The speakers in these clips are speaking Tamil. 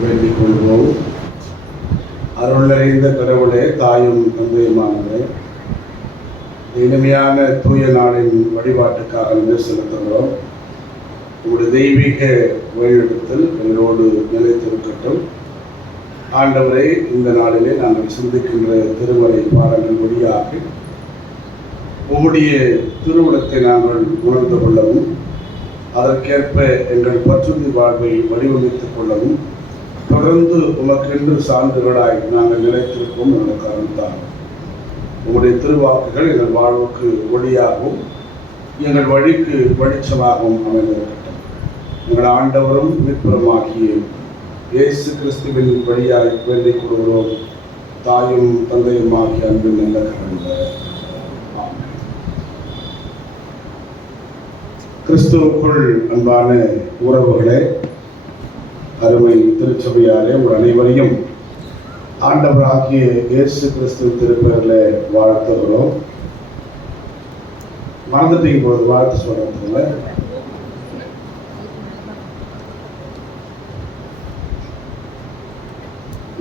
வேண்டிக் கொள்வோம். அருள் நிறைந்த கடவுளே, தாயும் தந்தையுமானவரே, இனிமையான தூய நாளின் வழிபாட்டுக்காக நன்றி செலுத்துகிறோம். உங்களுடைய தெய்வீக வழிநடத்தல் எங்களோடு நிலைத்திருக்கட்டும். ஆண்டவரே, இந்த நாளிலே நாங்கள் சிந்திக்கின்ற திருமறை பாடங்கள் வழியாக உம்முடைய திருவுளத்தை நாங்கள் உணர்ந்து கொள்ளவும், அதற்கேற்ப எங்கள் பற்றுதி வாழ்வை வடிவமைத்துக் கொள்ளவும், தொடர்ந்து உமக்கென்று சான்றுகளாய் நாங்கள் நிலைத்திருப்போம் என்ற காரணத்தால் உங்களுடைய திருவாக்குகள் எங்கள் வாழ்வுக்கு ஒளியாகவும் எங்கள் வழிக்கு வெளிச்சமாகவும் அமைந்திருக்கட்டும். எங்கள் ஆண்டவரும் மீட்பருமாகிய இயேசு கிறிஸ்துவின் வழியாய் வேண்டிக் கொள்கிறோம். தாயும் தந்தையுமாகிய அன்பின் நல்ல கடவுளே, கிறிஸ்துவுக்குள் அன்பான உறவுகளே, அருமை திருச்சபையாலே உங்கள் அனைவரையும் ஆண்டவராகிய இயேசு கிறிஸ்து திருப்பெயரில் வாழ்த்துகிறோம். மறந்துட்டீங்க போது வாழ்த்து சொல்றதுல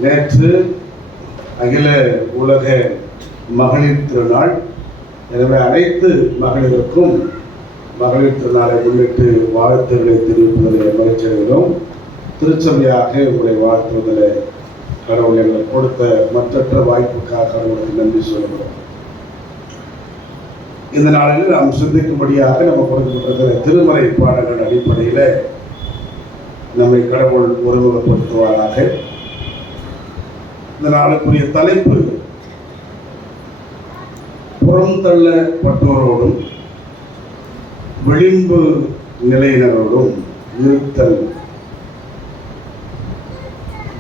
நேற்று அகில உலக மகளிர் திருநாள். எனவே அனைத்து மகளிருக்கும் மகளிர் திருநாளை முன்னிட்டு வாழ்த்துக்களை தெரிவிப்பதில் மகிழ்ச்சியடைகிறோம். திருச்சபையாக உங்களை வாழ்த்துவதில் கடவுள் எங்களுக்கு கொடுத்த மற்றற்ற வாய்ப்புக்காக கடவுளுக்கு நன்றி சொல்கிறோம். இந்த நாளில் நாம் சிந்திக்கும்படியாக நம்ம கொடுக்கப்பட்டிருக்கிற திருமறை பாடங்கள் அடிப்படையில் நம்மை கடவுள் ஒருமுகப்படுத்துவாராக. இந்த நாளுக்குரிய தலைப்பு புறந்தள்ளப்பட்டோரோடும் விளிம்பு நிலையினரோடும் இருத்தல்.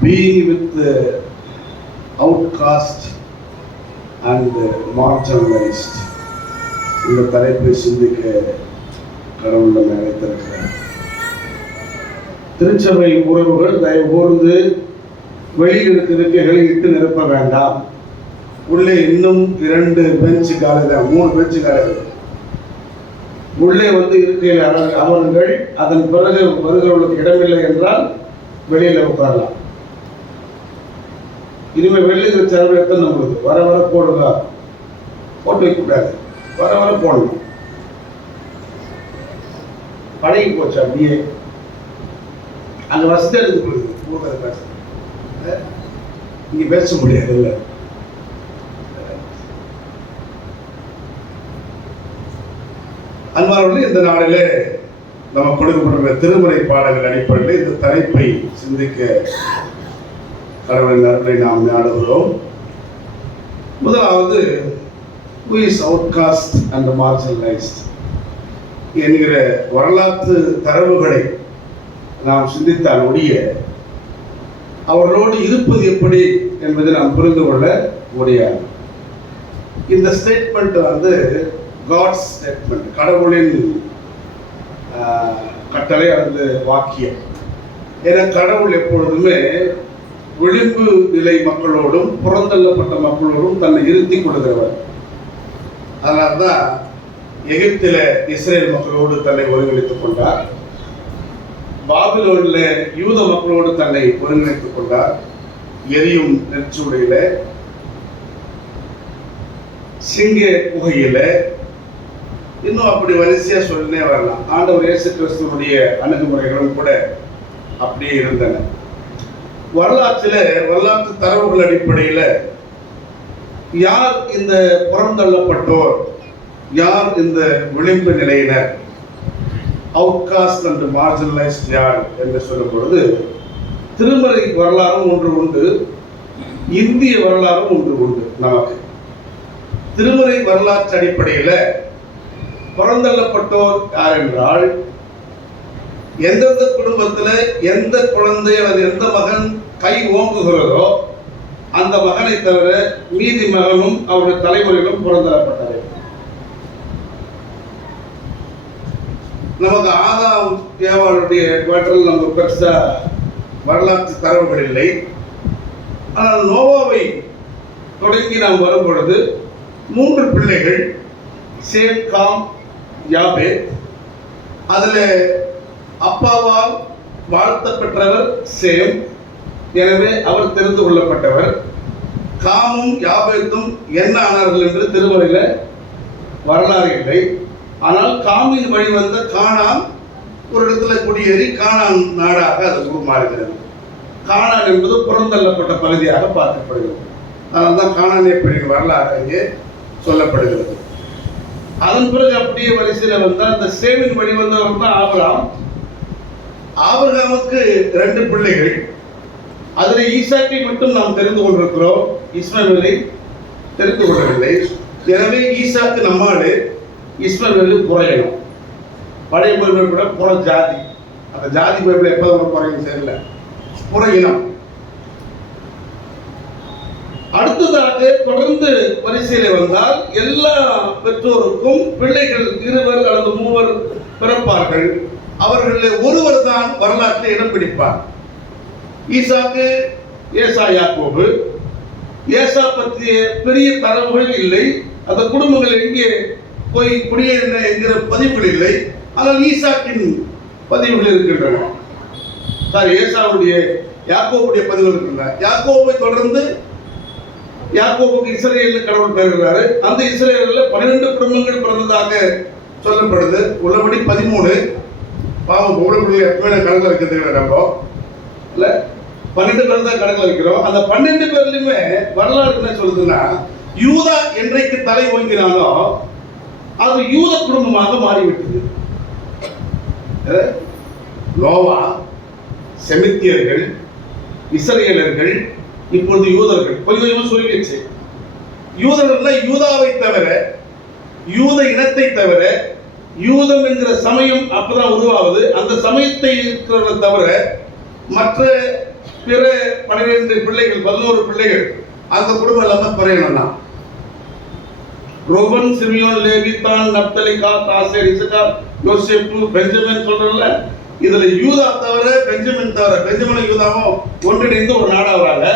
Being with the outcast and marginalized. இந்த தலைப்பை சிந்திக்க கடவுள் நம்மை அழைத்திருக்கிறார். திருச்சபை உறவுகள் தயவு கூர்ந்து வெளியில் இருக்கிற இட்டு நிரப்ப வேண்டாம். உள்ளே இன்னும் 2 பெஞ்சு காலையில் 3 பெஞ்சு காலையில் உள்ளே இருக்கையில் அமருங்கள். அதன் பிறகு வருகிறவர்களுக்கு இடமில்லை என்றால் வெளியில் உட்காரலாம். இனிமேல் வெளியில் சேவை எத்தனை நம்மளுக்கு வர வர போடுங்க, போட்டு வைக்கக்கூடாது, வர வர போடணும். பழகி போச்சு அப்படியே. அங்கே வசதி எடுத்துக்கொள்ளுது. ஊரில் பேச இங்கே பேச முடியாது. இல்லை, அன்பானவர்களே, இந்த நாளிலே நம்ம கொடுக்கப்பட்ட திருமறை பாடங்கள் அடிப்படையில் இந்த தலைப்பை சிந்திக்க கடவுளின் அருளை நாம் நாடுகிறோம். முதலாவது, who is outcast and marginalized என்கிற வரலாற்று தரவுகளை நாம் சிந்தித்தால் ஒழிய அவர்களோடு இருப்பது எப்படி என்பதை நாம் புரிந்து கொள்ள முடியாது. இந்த ஸ்டேட்மெண்ட் காட்ஸ் ஸ்டேட்மெண்ட், கடவுளின் கட்டளை அல்லது வாக்கியம். ஏன்னா கடவுள் எப்பொழுதுமே விளிம்பு நிலை மக்களோடும் புறந்தள்ளப்பட்ட மக்களோடும் தன்னை இருத்தி கொள்கிறவர். அதனால்தான் எகிப்தில இஸ்ரேல் மக்களோடு தன்னை ஒருங்கிணைத்துக் கொண்டார். பாபிலோனில் யூத மக்களோடு தன்னை ஒருங்கிணைத்துக் கொண்டார். எரியும் நெற்சூடையில, சிங்க குகையில, இன்னும் அப்படி வரிசையா சொல்லினே வரலாம். ஆண்டவர் இயேசு கிறிஸ்துவனுடைய அணுகுமுறைகளும் கூட அப்படியே இருந்தன. வரலாற்று தரவுகள் அடிப்படையில் யார் இந்த புறந்தள்ளப்பட்டோர், யார் இந்த விளிம்பு நிலையினர், அவுட்காஸ்ட் அண்ட் மார்ஜினலைஸ்ட் யார் என்று சொல்லும் பொழுது திருமறை வரலாறும் ஒன்று உண்டு, இந்திய வரலாறும் ஒன்று உண்டு. நமக்கு திருமறை வரலாற்று அடிப்படையில் புறந்தள்ளப்பட்டோர் யார் என்றால், எந்தெந்த குடும்பத்தில் எந்த குழந்தை அல்லது எந்த மகன் கை ஓங்குகிறதோ அந்த மகனை தவிர மீதி மகனும் அவருடைய தலைமுறைகளும் புறந்தள்ளப்பட்டது. நமக்கு ஆதாம் ஏவாளுடைய வேற்றல் நம்ம பெருசா வரலாற்று தரவுகள் இல்லை. ஆனால் நோவாவை தொடங்கி நாம் வரும் பொழுது 3 பிள்ளைகள், சேம், காம், யாபேத். அதில் அப்பாவால் வாழ்த்த பெற்றவர் சேம், எனவே அவர் தெரிந்து கொள்ளப்பட்டவர். காமும் யாபேத்தும் என்ன ஆனார்கள் என்று திருமறையில வரலாறு இல்லை. ஆனால் காமின் வழி வந்த கானான் ஒரு இடத்துல குடியேறி கானான் நாடாக அது உருமாறுகிறது. கானான் என்பது புறந்தள்ளப்பட்ட பகுதியாக பார்க்கப்படுகிறது. அதனால தான் கானானிய பெண்ணின் வரலாறு அங்கே சொல்லப்படுகிறது. அதன் பிறகு அப்படியே வரிசையில் வந்தால் அந்த சேமின் வழி வந்தவர் தான் ஆபிரகாம். ஆபிரகாமுக்கு 2 பிள்ளைகள். அதில் ஈசாக்கை மட்டும் நாம் தெரிந்து கொண்டிருக்கிறோம், இஸ்மவேலை தெரிந்து கொள்ளவில்லை. எனவே ஈசாக்கு நம்மாடு, இஸ்மவேலு புறையினம். பழைய பைபிள் கூட புற ஜாதி, அந்த ஜாதி பைபிள் எப்போது குறையும் தெரியல, புறையினம். அடுத்ததாக தொடர்ந்து வரிசையில வந்தால் எல்லா பெற்றோருக்கும் பிள்ளைகள் 2 அல்லது 3 பிறப்பார்கள். அவர்களில் ஒருவர் தான் வரலாற்றை இடம் பிடிப்பார். ஈசாக்கு, ஏசா, யாக்கோபு. ஏசா பற்றிய பெரிய தரவுகள் இல்லை. அந்த குடும்பங்கள் எங்கே போய் குடியேறின என்கிற பதிவுகள் இல்லை. ஆனால் ஈசாக்கின் பதிவுகள் இருக்கின்றன. ஏசாவுடைய யாக்கோபுடைய பதிவுகள் இருக்கின்றன. யாக்கோபை தொடர்ந்து யாக்கோபுக்கு இஸ்ரேல் கடவுள் பெறுகிறாரு. அந்த இஸ்ரேலில் 12 குடும்பங்கள் பிறந்ததாக சொல்லப்படுது. உள்ளபடி 13. பாவம் பொருளுடைய கணக்கில் வைக்கிறது நம்ம இல்லை, 12 பேர் தான் கணக்கில் வைக்கிறோம். அந்த 12 பேர்லையுமே வரலாறு என்ன சொல்லுதுன்னா, யூதா என்றைக்கு தலை ஓங்கினாலோ அது யூத குடும்பமாக மாறிவிட்டது. நோவா, செமித்தியர்கள், இஸ்ரேலர்கள், இப்பொழுது யூதர்கள். கொஞ்சம் சொல்லிடுச்சு. யூதர்கள் யூதாவை தவிர, யூத இனத்தை தவிர, யூதம் என்கிற சமயம் அப்பதான் உருவாகுது. அந்த சமயத்தை இருக்கிறவர்களை தவிர மற்ற பிற 12 பிள்ளைகள், 11 பிள்ளைகள் அந்த குடும்பம் இல்லாமல் பிறையணும்னா ரோபன், சிமியோன், லேவி, தான், நப்தலி, காத், ஆசேர், இசக்கார், யோசேப்பு, பெஞ்சமின் சொல்றல. இதுல யூதா தவிர, பெஞ்சமின் தவிர, பெஞ்சமின் யூதாவும் ஒன்றிணைந்து ஒரு நாடாகிறாங்க.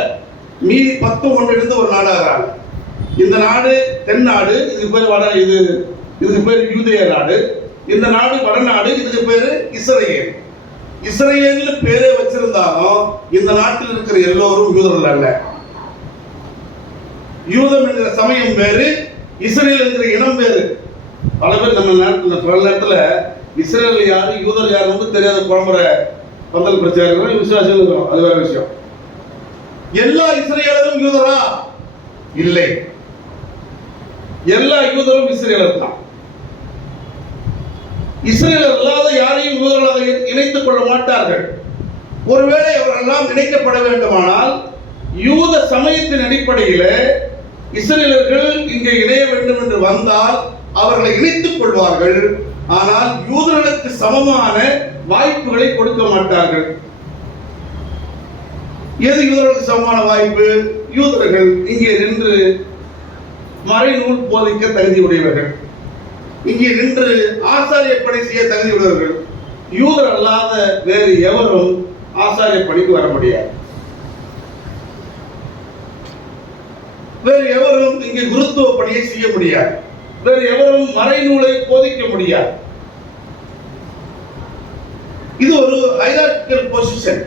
மீதி 10 ஒன்றிணைந்து ஒரு நாடாகிறாங்க. இந்த நாடு தென்னாடு, இதுக்கு பேர் வட, இதுக்கு பேர் யூதேய நாடு. இந்த நாடு வடநாடு, இதுக்கு பேரு இஸ்ரேல். இஸ்ரேல் பேரே வச்சிருந்தாலும் இந்த நாட்டில் இருக்கிற எல்லோரும் யூதர்கள் அல்ல. யூதம் என்கிற சமயம் வேறு, இஸ்ரேல் என்கிற இனம் வேறு. பல பேர் நம்ம நாட்டில் பல நேரத்தில் இஸ்ரேல் யாரு யூதர் யாருன்னு தெரியாத குழம்புற பந்தல் பிரச்சாரங்கள் விசுவாசம் இருக்கிறோம், அது வேற விஷயம். எல்லா இஸ்ரேலரும் யூதரா? இல்லை, எல்லா யூதரும் இஸ்ரேலர் தான். இஸ்ரேலர் அல்லாத யாரையும் யூதர்களாக இணைத்துக் கொள்ள மாட்டார்கள். ஒருவேளை அவர்களெல்லாம் இணைக்கப்பட வேண்டுமானால் யூத சமயத்தின் அடிப்படையில் இஸ்ரேலர்கள் இங்கே இணைய வேண்டும் என்று வந்தால் அவர்களை இணைத்துக் கொள்வார்கள். ஆனால் யூதர்களுக்கு சமமான வாய்ப்புகளை கொடுக்க மாட்டார்கள். எது யூதர்களுக்கு சமமான வாய்ப்பு? யூதர்கள் இங்கே நின்று மறைநூல் போதிக்க தகுதி உடையவர்கள், இங்கே நின்று ஆசாரிய பணி செய்ய தகுதி உடையவர்கள். யூதர் அல்லாத வேறு எவரும் ஆசாரிய பணிக்கு வர முடியாது. வேறு எவரும் இங்கே குருத்துவ பணியை செய்ய முடியாது. வேறு எவரும் மறைநூலை போதிக்க முடியாது. இது ஒரு ஹைரார்க்கிக்கல் பொசிஷன்.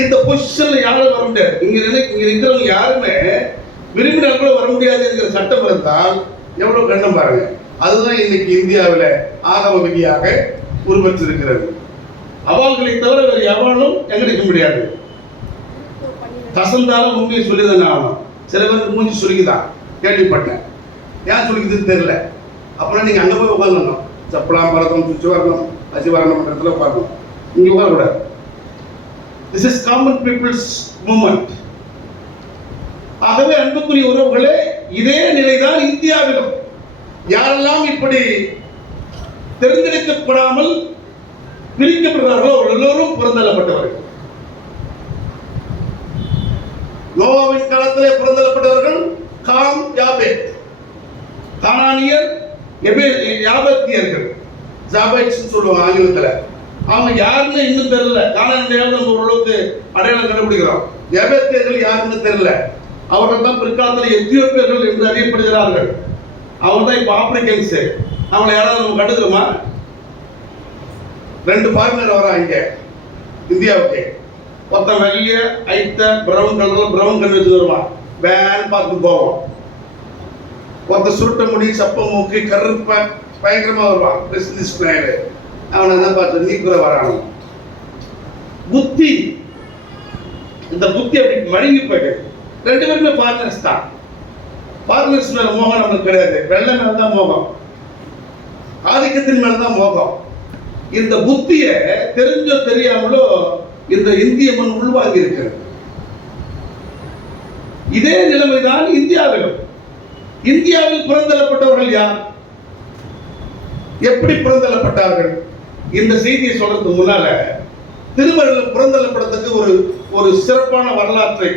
இந்த பொசிஷன்ல யாரும் வர முடியாது. இங்க இருக்கிறவங்க யாருமே விரும்பினால் கூட வர முடியாது என்கிற சட்டம் இருந்தால் எவ்வளவு கண்டம் பாருங்க. அதுதான் இன்னைக்கு இந்தியாவில் ஆகம விதியாக உருவற்றிருக்கிறது. அவால்களை தவிர வேறு எவனும் எங்களுக்கு முடியாது. கசந்தாலும் உண்மையை சொல்லிதானே ஆகணும். சில பேருக்கு மூஞ்சி சுருக்கிதான் கேள்விப்பட்டேன். ஏன் சுருக்குதுன்னு தெரியல. அப்புறம் நீங்க அங்க போய் உட்காந்துடணும். சப்பலாம் பரதம், சுச்சு வரணும், அசி வரணும் இடத்துல உட்காரணும். இங்க உட்காரக்கூடாது. This is common people's movement. ஆகவே அன்புக்குரிய உறவுகளே, இதே நிலைதான் இந்தியாவிலும். யாரெல்லாம் இப்படி தேர்ந்தெடுக்கப்படாமல் பிரிக்கப்படுகிறார்களோ அவர்கள் எல்லோரும் புறந்தள்ளப்பட்டவர்கள். நோவாவின் காலத்திலே புறந்தள்ளப்பட்டவர்கள் காம், யாபேத். கானானியர், யாபேத்தியர்கள், ஜாபேட்ஸ் சொல்லுவாங்க ஆங்கிலத்தில். அவங்க யாருன்னு இன்னும் தெரியல. கானானியர் நம்ம ஓரளவுக்கு அடையாளம் கண்டுபிடிக்கிறோம். யாபேத்தியர்கள் யாருன்னு தெரியல. அவர்கள் தான் பிற்காலத்தில் எத்தியோப்பியர்கள் என்று அறியப்படுகிறார்கள். அவங்க தான் இப்போ ஆப்பிரிக்கன்ஸ். அவங்களை யாராவது நம்ம கண்டுக்கிறோமா? 2 ஃபாரினர் வரான் இங்க இந்தியாவுக்கு. ஒருத்தன் வெள்ளிய ஐட்ட பிரவுன் கண்ணு வச்சு வருவான், வேன் பார்த்து போவான். ஒருத்தன் சுருட்ட முடி சப்ப மூக்கி கருப்ப பயங்கரமா வருவான், பிசினஸ் மேனு. அவனை என்ன பார்த்து நீக்குற வரானு புத்தி. இந்த புத்தி அப்படி மழுங்கி போயிட்டு 2 பேருமே ஃபாரினர்ஸ் தான். ஃபாரினர்ஸ் மேல மோகம் நமக்கு கிடையாது, வெள்ளை மேல தான் மோகம், ஆதிக்கத்தின் மேலதான் மோகம். இந்த புத்திய தெரிஞ்சோ தெரியாமலோ இந்த இந்திய மண் உள்வாங்கி இருக்கிறது. இதே நிலைமைதான் இந்தியாவிலும். இந்தியாவில் புறந்தள்ளப்பட்டவர்கள் யார், எப்படி புறந்தள்ளப்பட்டார்கள்? இந்த செய்தியை சொல்றதுக்கு முன்னால திருமறையில் புறந்தள்ளப்படத்துக்கு ஒரு சிறப்பான வரலாற்றை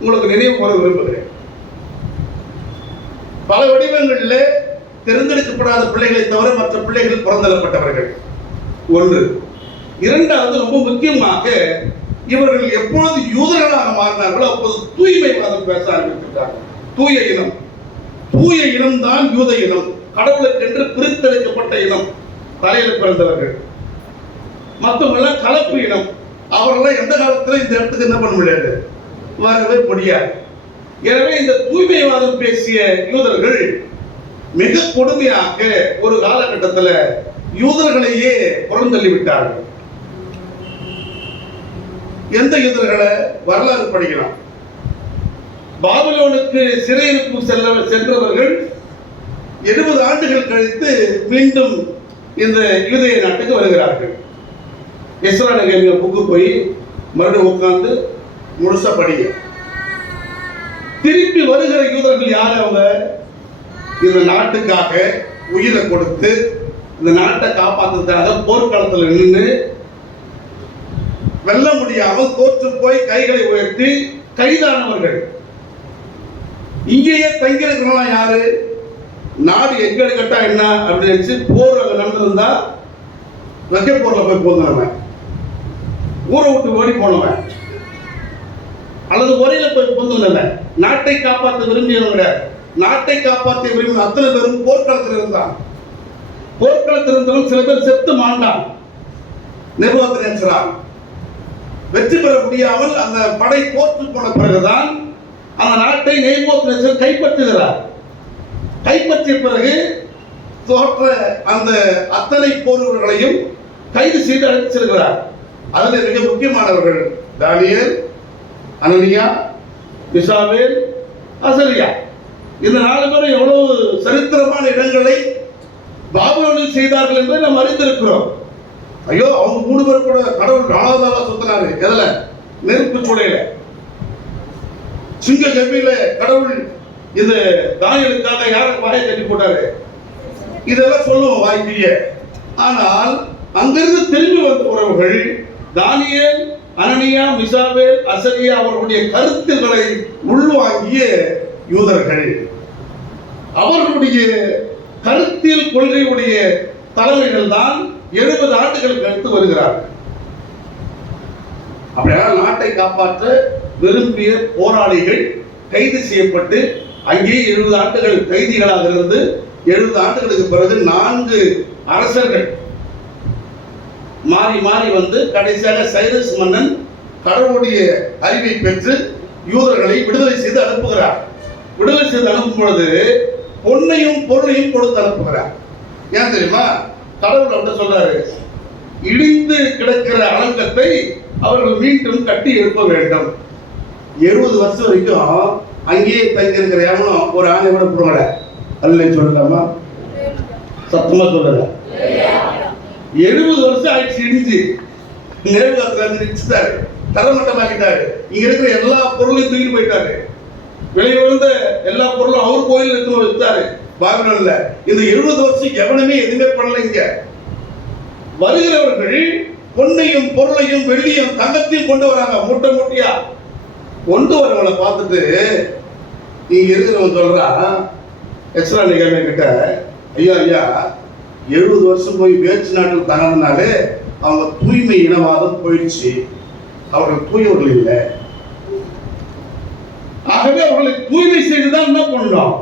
உங்களுக்கு நினைவு கூற விரும்புகிறேன். பல வடிவங்களில் தேர்ந்தெடுக்கப்படாத பிள்ளைகளை தவிர மற்ற பிள்ளைகள் புறந்தள்ளப்பட்டவர்கள் ஒன்று. இரண்டாவது, ரொம்ப முக்கியமாக இவர்கள் எப்பொழுது யூதர்களாக மாறினார்களோ அப்போது தூய்மைவாதம் பேச ஆரம்பித்திருக்கிறார்கள். தூய இனம், தூய இனம் தான் யூத இனம், கடவுளுக்கென்று பிரித்தெடுக்கப்பட்ட இனம், தலையில் பிறந்தவர்கள். மற்றவங்களாம் கலப்பு இனம். அவர்களாம் எந்த காலத்தில் இந்த இடத்துக்கு என்ன பண்ண முடியாது, வரவே முடியாது. எனவே இந்த தூய்மைவாதம் பேசிய யூதர்கள் மிக கொடுமையாக ஒரு காலகட்டத்தில் யூதர்களையே புறந்தள்ளி விட்டார்கள். எந்த யூதர்களை வரலாறு படிக்கலாம். பாபிலோனுக்கு சிறையிருப்பு சென்றவர்கள் 70 ஆண்டுகள் கழித்து மீண்டும் இந்த யூதேய நாட்டுக்கு வருகிறார்கள். எஸ்ரா நகேமியா புக்கு போய் மறுபடியும் உட்கார்ந்து முழுசா படிங்க. திருப்பி வருகிற யூதர்கள் யார்? அவங்க இந்த நாட்டுக்காக உயிரை கொடுத்து இந்த நாட்டை காப்பாற்றுறதுக்காக போர்க்களத்தில் நின்று வெல்ல முடியாமல் தோற்று போய் கைகளை உயர்த்தி கைதானவர்கள். இங்கேயே தங்கியிருக்கிறவங்க யாரு? நாடு எங்கடி கட்டா என்ன அப்படின்னு போர் அங்க நடந்திருந்தா வைக்க போர்ல போய் போந்தவன், ஊரை விட்டு ஓடி போனவன், அல்லது ஒரையில போய் பொந்துனவன். நாட்டை காப்பாற்ற விரும்பியவங்க கிடையாது. நாட்டை காப்பாற்ற விரும்பி அத்தனை பேரும் போர்க்களத்தில் இருந்தான். போர்க்களத்தில் இருந்தவன் சில பேர் செத்து மாண்டான். நெபுகத்நேச்சர் வெற்றி பெற முடியாமல் அந்த படை தோற்று போன பிறகுதான் அந்த நாட்டை நெபுகத்நேச்சர் கைப்பற்றுகிறார். கைப்பற்றிய பிறகு தோற்ற அந்த அத்தனை போர்வர்களையும் கைது செய்து அழைத்து செல்கிறார். அதில் மிக முக்கியமானவர்கள் தானியேல், அனனியா, மிசாவேல், அசரியா. இந்த 4 பேரும் எவ்வளவு சரித்திரமான இடங்களை பாபிலோனில் செய்தார்கள் என்று நாம் அறிந்திருக்கிறோம். ஐயோ, அவங்க 3 பேர் கூட கடவுள் 4வது ஆளா சுத்தினாரு. எதுல? நெருப்பு சூளையில, சிங்க கபில கடவுள் இந்த தானியலுக்காக யாருக்கு வாயை கட்டி போட்டாரு. இதெல்லாம் சொல்லுவோம் வாய்ப்பிய. ஆனால் அங்கிருந்து திரும்பி வந்த உறவுகள் தானியேல், அனனியா, மிசாவேல், அசரியா அவர்களுடைய கருத்துக்களை உள்வாங்கிய யூதர்கள். அவர்களுடைய கருத்தியல் கொள்கையுடைய தலைமைகள் தான் 70 ஆண்டுகள் கழித்து வருகிறார்கள். அப்படியான நாட்டை காப்பாற்ற விரும்பிய போராளிகள் கைது செய்யப்பட்டு அங்கே 70 ஆண்டுகள் கைதிகளாக இருந்து 70 ஆண்டுகளுக்கு பிறகு 4 அரசர்கள் மாறி மாறி வந்து கடைசியாக சைரஸ் மன்னன் கடவுளுடைய அறிவை பெற்று யூதர்களை விடுதலை செய்து அனுப்புகிறார். விடுதலை செய்து அனுப்பும் பொழுது பொன்னையும் பொருளையும் கொடுத்து அனுப்புகிறார். ஏன் தெரியுமா? கடவுள் அப்படி சொல்றாரு, இடிந்து கிடக்கிற அலங்கத்தை அவர்கள் மீண்டும் கட்டி எழுப்ப வேண்டும். 70 வருஷம் வரைக்கும் அங்கேயே தங்கியிருக்கிற எவனும் ஒரு ஆணை விட போடுங்க அல்ல சொல்லலாமா? சத்தமா சொல்லுங்க. 70 வருஷம் ஆயிடுச்சு இடிஞ்சு. நேர்காத்தாரு, தரமட்டமாக்கிட்டாரு. இங்க இருக்கிற எல்லா பொருளையும் தூக்கி போயிட்டாரு. விலை உயர்ந்த எல்லா பொருளும் அவர் கோயில் எடுத்து வச்சாரு பாபிலோன்ல. இந்த 70 வருஷம் எவனுமே எதுவுமே பண்ணல. இங்க வருகிறவர்கள் பொன்னையும் பொருளையும் வெள்ளியும் தங்கத்தையும் கொண்டு வராங்க. மூட்டை மூட்டையா கொண்டு வரவங்களை பார்த்துட்டு இங்க இருக்கிறவங்க சொல்றா, எக்ஸ்ட்ரா நிகழ்வு கிட்ட, ஐயா ஐயா 70 வருஷம் போய் வேற்று நாட்டில் தங்கினாலே அவங்க தூய்மை இனவாதம் போயிடுச்சு, அவர்கள் தூயவர்கள் இல்லை. ஆகவே அவர்களை தூய்மை செய்துதான் என்ன பண்ணணும்,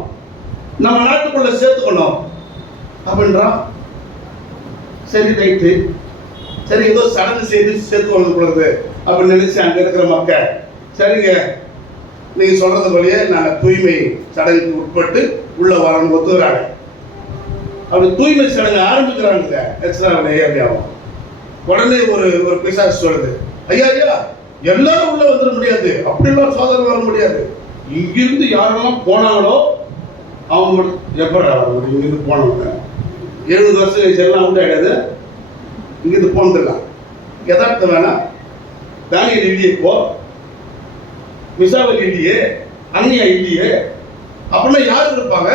நம்ம நாட்டுக்குள்ள சேர்த்துக்கணும் அப்படின்றான். சரி ரைட்டு, சரி ஏதோ சடங்கு செய்து சேர்த்து கொண்டு போறது அப்படின்னு நினைச்சு அங்க இருக்கிற மக்கள், சரிங்க நீங்க சொல்றது வழியே நாங்க தூய்மை சடங்குக்கு உட்பட்டு உள்ள வரணும் ஒத்துக்கிறாங்க. அப்படி தூய்மை சடங்கு ஆரம்பிக்கிறாங்க எக்ஸ்ட்ரா ஏரியாவும். உடனே ஒரு பிசாசு சொல்லுது, ஐயா ஐயா எல்லாரும் உள்ள வந்துட முடியாது, அப்படிலாம் சோதனை வர முடியாது. இங்கிருந்து யாரெல்லாம் போனாங்களோ அவங்க எப்படி இங்கிருந்து போனவங்க 70 வருஷம் கழிச்சு எல்லாம் உண்டு ஆயிடாது. இங்கிருந்து போனதில்லாம் யதார்த்தம் வேணா. தானியல் இல்லையே, இப்போ மிசாவல் இல்லையே, அன்னியா இல்லையே, அப்படின்னா யாரு இருப்பாங்க?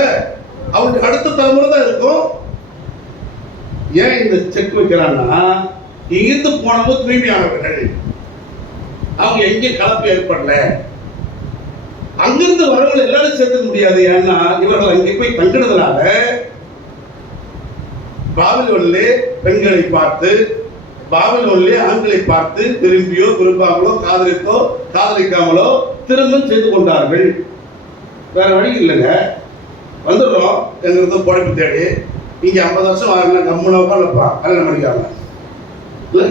அவங்களுக்கு அடுத்த தலைமுறை தான் இருக்கும். ஏன் இந்த செக் வைக்கிறான்னா, இங்கிருந்து போனவங்க தூய்மையானவர்கள், அவங்க எங்கேயும் கலப்பு ஏற்படல. அங்கிருந்து வரவங்களை எல்லாரும் சேர்த்துக்க முடியாது. ஏன்னா இவர்கள் அங்கே போய் தங்கினதுனால பாபிலோனிலே பெண்களை பார்த்து, பாபிலோனிலே ஆண்களை பார்த்து விரும்பியோ விரும்பாமலோ காதலித்தோ காதலிக்காமலோ திருமணம் செய்து கொண்டார்கள். வேற வழி இல்லைங்க. வந்துடுறோம் எங்கிறது பொழைப்பு தேடி. இங்க 50 வருஷம் வாங்கினா கம்முனா உட்காந்துப்பா கல்யாணம் பண்ணிக்காம இல்லை,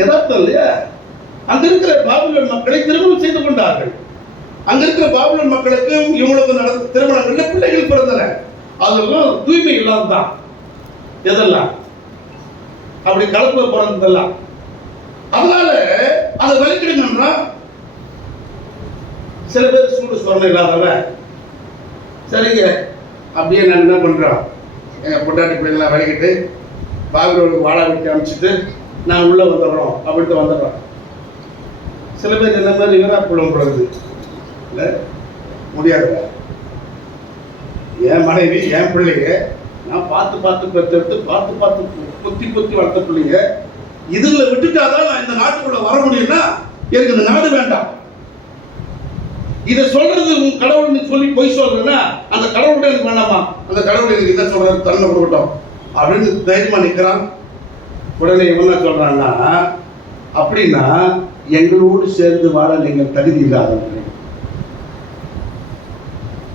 யதார்த்தம் இல்லையா? அங்க இருக்கிற பாபிலோன் மக்களை திருமணம் செய்து கொண்டார்கள். அங்க இருக்கிற பாபிலோன் மக்களுக்கும் இவங்களுக்கு நடந்த திருமணங்கள்ல பிள்ளைகள் பிறந்தன. அதெல்லாம் தூய்மை இல்லாததான். எதெல்லாம் அப்படி கலப்புல பிறந்ததெல்லாம். அதனால அதை வலிக்கிடுங்கன்னா சில பேர் சூடு சொரணை இல்லாதவன், சரிங்க அப்படியே நான் என்ன பண்றோம், எங்க பொண்டாட்டி பிள்ளைங்களாம் வலிக்கிட்டு பாபிலோனுக்கு வாழ வைக்க அமைச்சிட்டு நான் உள்ள வந்துடுறோம் அப்படின்ட்டு வந்துடுறோம். சில பேர் என்ன மாதிரி வீராப்புலம் பிறகு இல்லை முடியாதுங்க. என் மனைவி என் பிள்ளைங்க நான் பார்த்து பார்த்து பெற்றெடுத்து பார்த்து பார்த்து பொத்தி பொத்தி வளர்த்த பிள்ளைங்க, இதுல விட்டுட்டாதான் நான் இந்த நாட்டுக்குள்ள வர முடியும்னா எனக்கு இந்த நாடு வேண்டாம். இதை சொல்றது உன் கடவுள் சொல்லி பொய் சொல்றேன்னா அந்த கடவுள்கிட்ட எனக்கு வேண்டாமா, அந்த கடவுள் எனக்கு என்ன சொல்றது தன்னை கொடுக்கட்டும் அப்படின்னு தைரியமா நிற்கிறான். உடனே இவங்க சொல்றாங்கன்னா, அப்படின்னா எங்களோடு சேர்ந்து வாழ நீங்கள் தகுதி இல்லாதவர்கள்,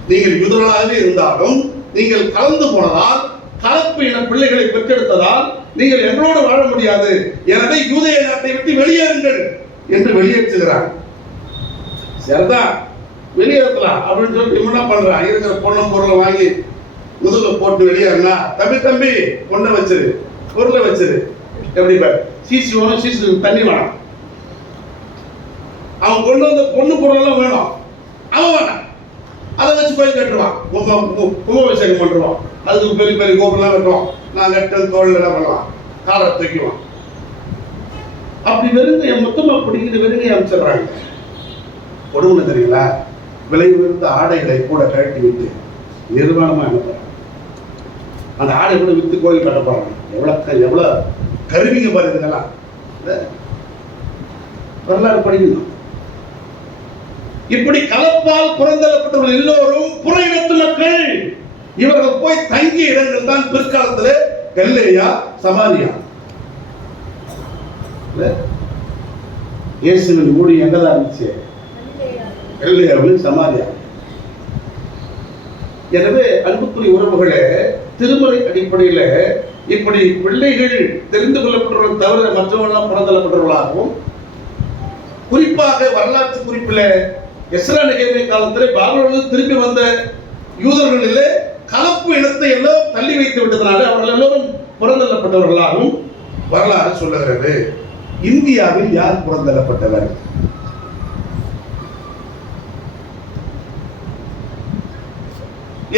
நீங்கள் யூதர்களாகவே இருந்தாலும் நீங்கள் கலந்து போனதால், கலப்பு இன பிள்ளைகளை பெற்றெடுத்ததால் நீங்கள் எங்களோடு வாழ முடியாது, எனவே யூதேய நாட்டை விட்டு வெளியேறுங்கள் என்று வெளியேற்றுகிறார். சரிதான், வெளியேற்றலாம் அப்படின்னு சொல்லிட்டு என்ன பண்றான், இருக்கிற பொண்ணும் பொருளை வாங்கி முதுக போட்டு வெளியேறினா, தம்பி தம்பி பொண்ணை வச்சிரு பொருளை வச்சிரு, எப்படி சீசி வேணும், சீசி தண்ணி வேணும், அவன் கொண்டு வந்த பொண்ணு பொருளெல்லாம் வேணும், அவன் வேணாம், அதை வச்சு கோயில் கட்டுருவான், கும்பாபிஷேகம் பண்ணுவான், அதுக்கு பெரிய பெரிய கோபுரம் கட்டுவான், நான் கட்டு தோல் எல்லாம் பண்ணலாம், காலை தூக்குவான். அப்படி வெறுங்கைய மொத்தமா பிடிக்கிற வெறுங்கையை அமைச்சிடுறாங்க. கொடுமை தெரியுங்களா? விலை உயர்ந்த ஆடைகளை கூட கழட்டி விட்டு நிர்வாணமா அனுப்புறாங்க. அந்த ஆடை கூட வித்து கோயில் கட்ட போறாங்க. எவ்வளவு கருவிங்க பாரு இதெல்லாம். வரலாறு படிக்கணும். இப்படி கலப்பால் புறந்தள்ளப்பட்டவர்கள் எல்லோரும் புற இனத்து மக்கள். இவர்கள் போய் தங்கிய இடங்கள் தான் பிற்காலத்தில் கல்லேயா, சமாரியா. இயேசுவின் ஊழி எங்கதான் இருந்துச்சு? கல்லேயாவில், சமாரியா. எனவே அன்புக்குரிய உறவுகளே, திருமறை அடிப்படையில் இப்படி பிள்ளைகள் தெரிந்து கொள்ளப்பட்டவர்கள் தவிர மற்றவர்களாம் புறந்தள்ளப்பட்டவர்களாகவும், குறிப்பாக வரலாற்று குறிப்பில் எஸ்ரா நெகேமியா காலத்தில் பாபிலோனிலிருந்து திரும்பி வந்த யூதர்களிலே கலப்பு இனத்தை எல்லாம் தள்ளி வைத்து விட்டதனால அவர்கள் எல்லோரும் புறந்தள்ளப்பட்டவர்களாகவும் வரலாறு சொல்லுகிறது. இந்தியாவில் யார் புறந்தள்ளப்பட்டவர்?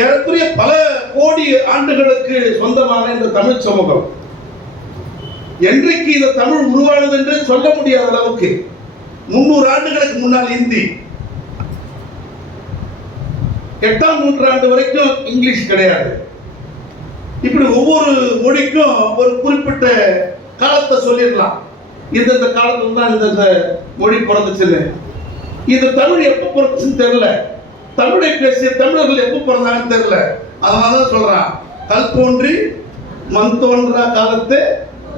ஏறக்குறைய பல கோடி ஆண்டுகளுக்கு சொந்தமான இந்த தமிழ் சமூகம் என்றைக்கு இந்த தமிழ் உருவானது என்று சொல்ல முடியாத அளவுக்கு 300 ஆண்டுகளுக்கு முன்னால் இந்தி, 8ஆம் நூற்றாண்டு வரைக்கும் இங்கிலீஷ் கிடையாது. இப்படி ஒவ்வொரு மொழிக்கும் ஒரு குறிப்பிட்ட காலத்தை சொல்லிடலாம். இந்த காலத்துல தான் இந்த மொழி பிறந்துச்சுன்னு. இந்த தமிழ் எப்ப பிறந்துச்சுன்னு தெரியல. தமிழை பேசிய தமிழர்கள் எப்ப பிறந்தாங்கன்னு தெரியல. அதனாலதான் சொல்றான், கல் தோன்றி மண் தோன்றா காலத்தை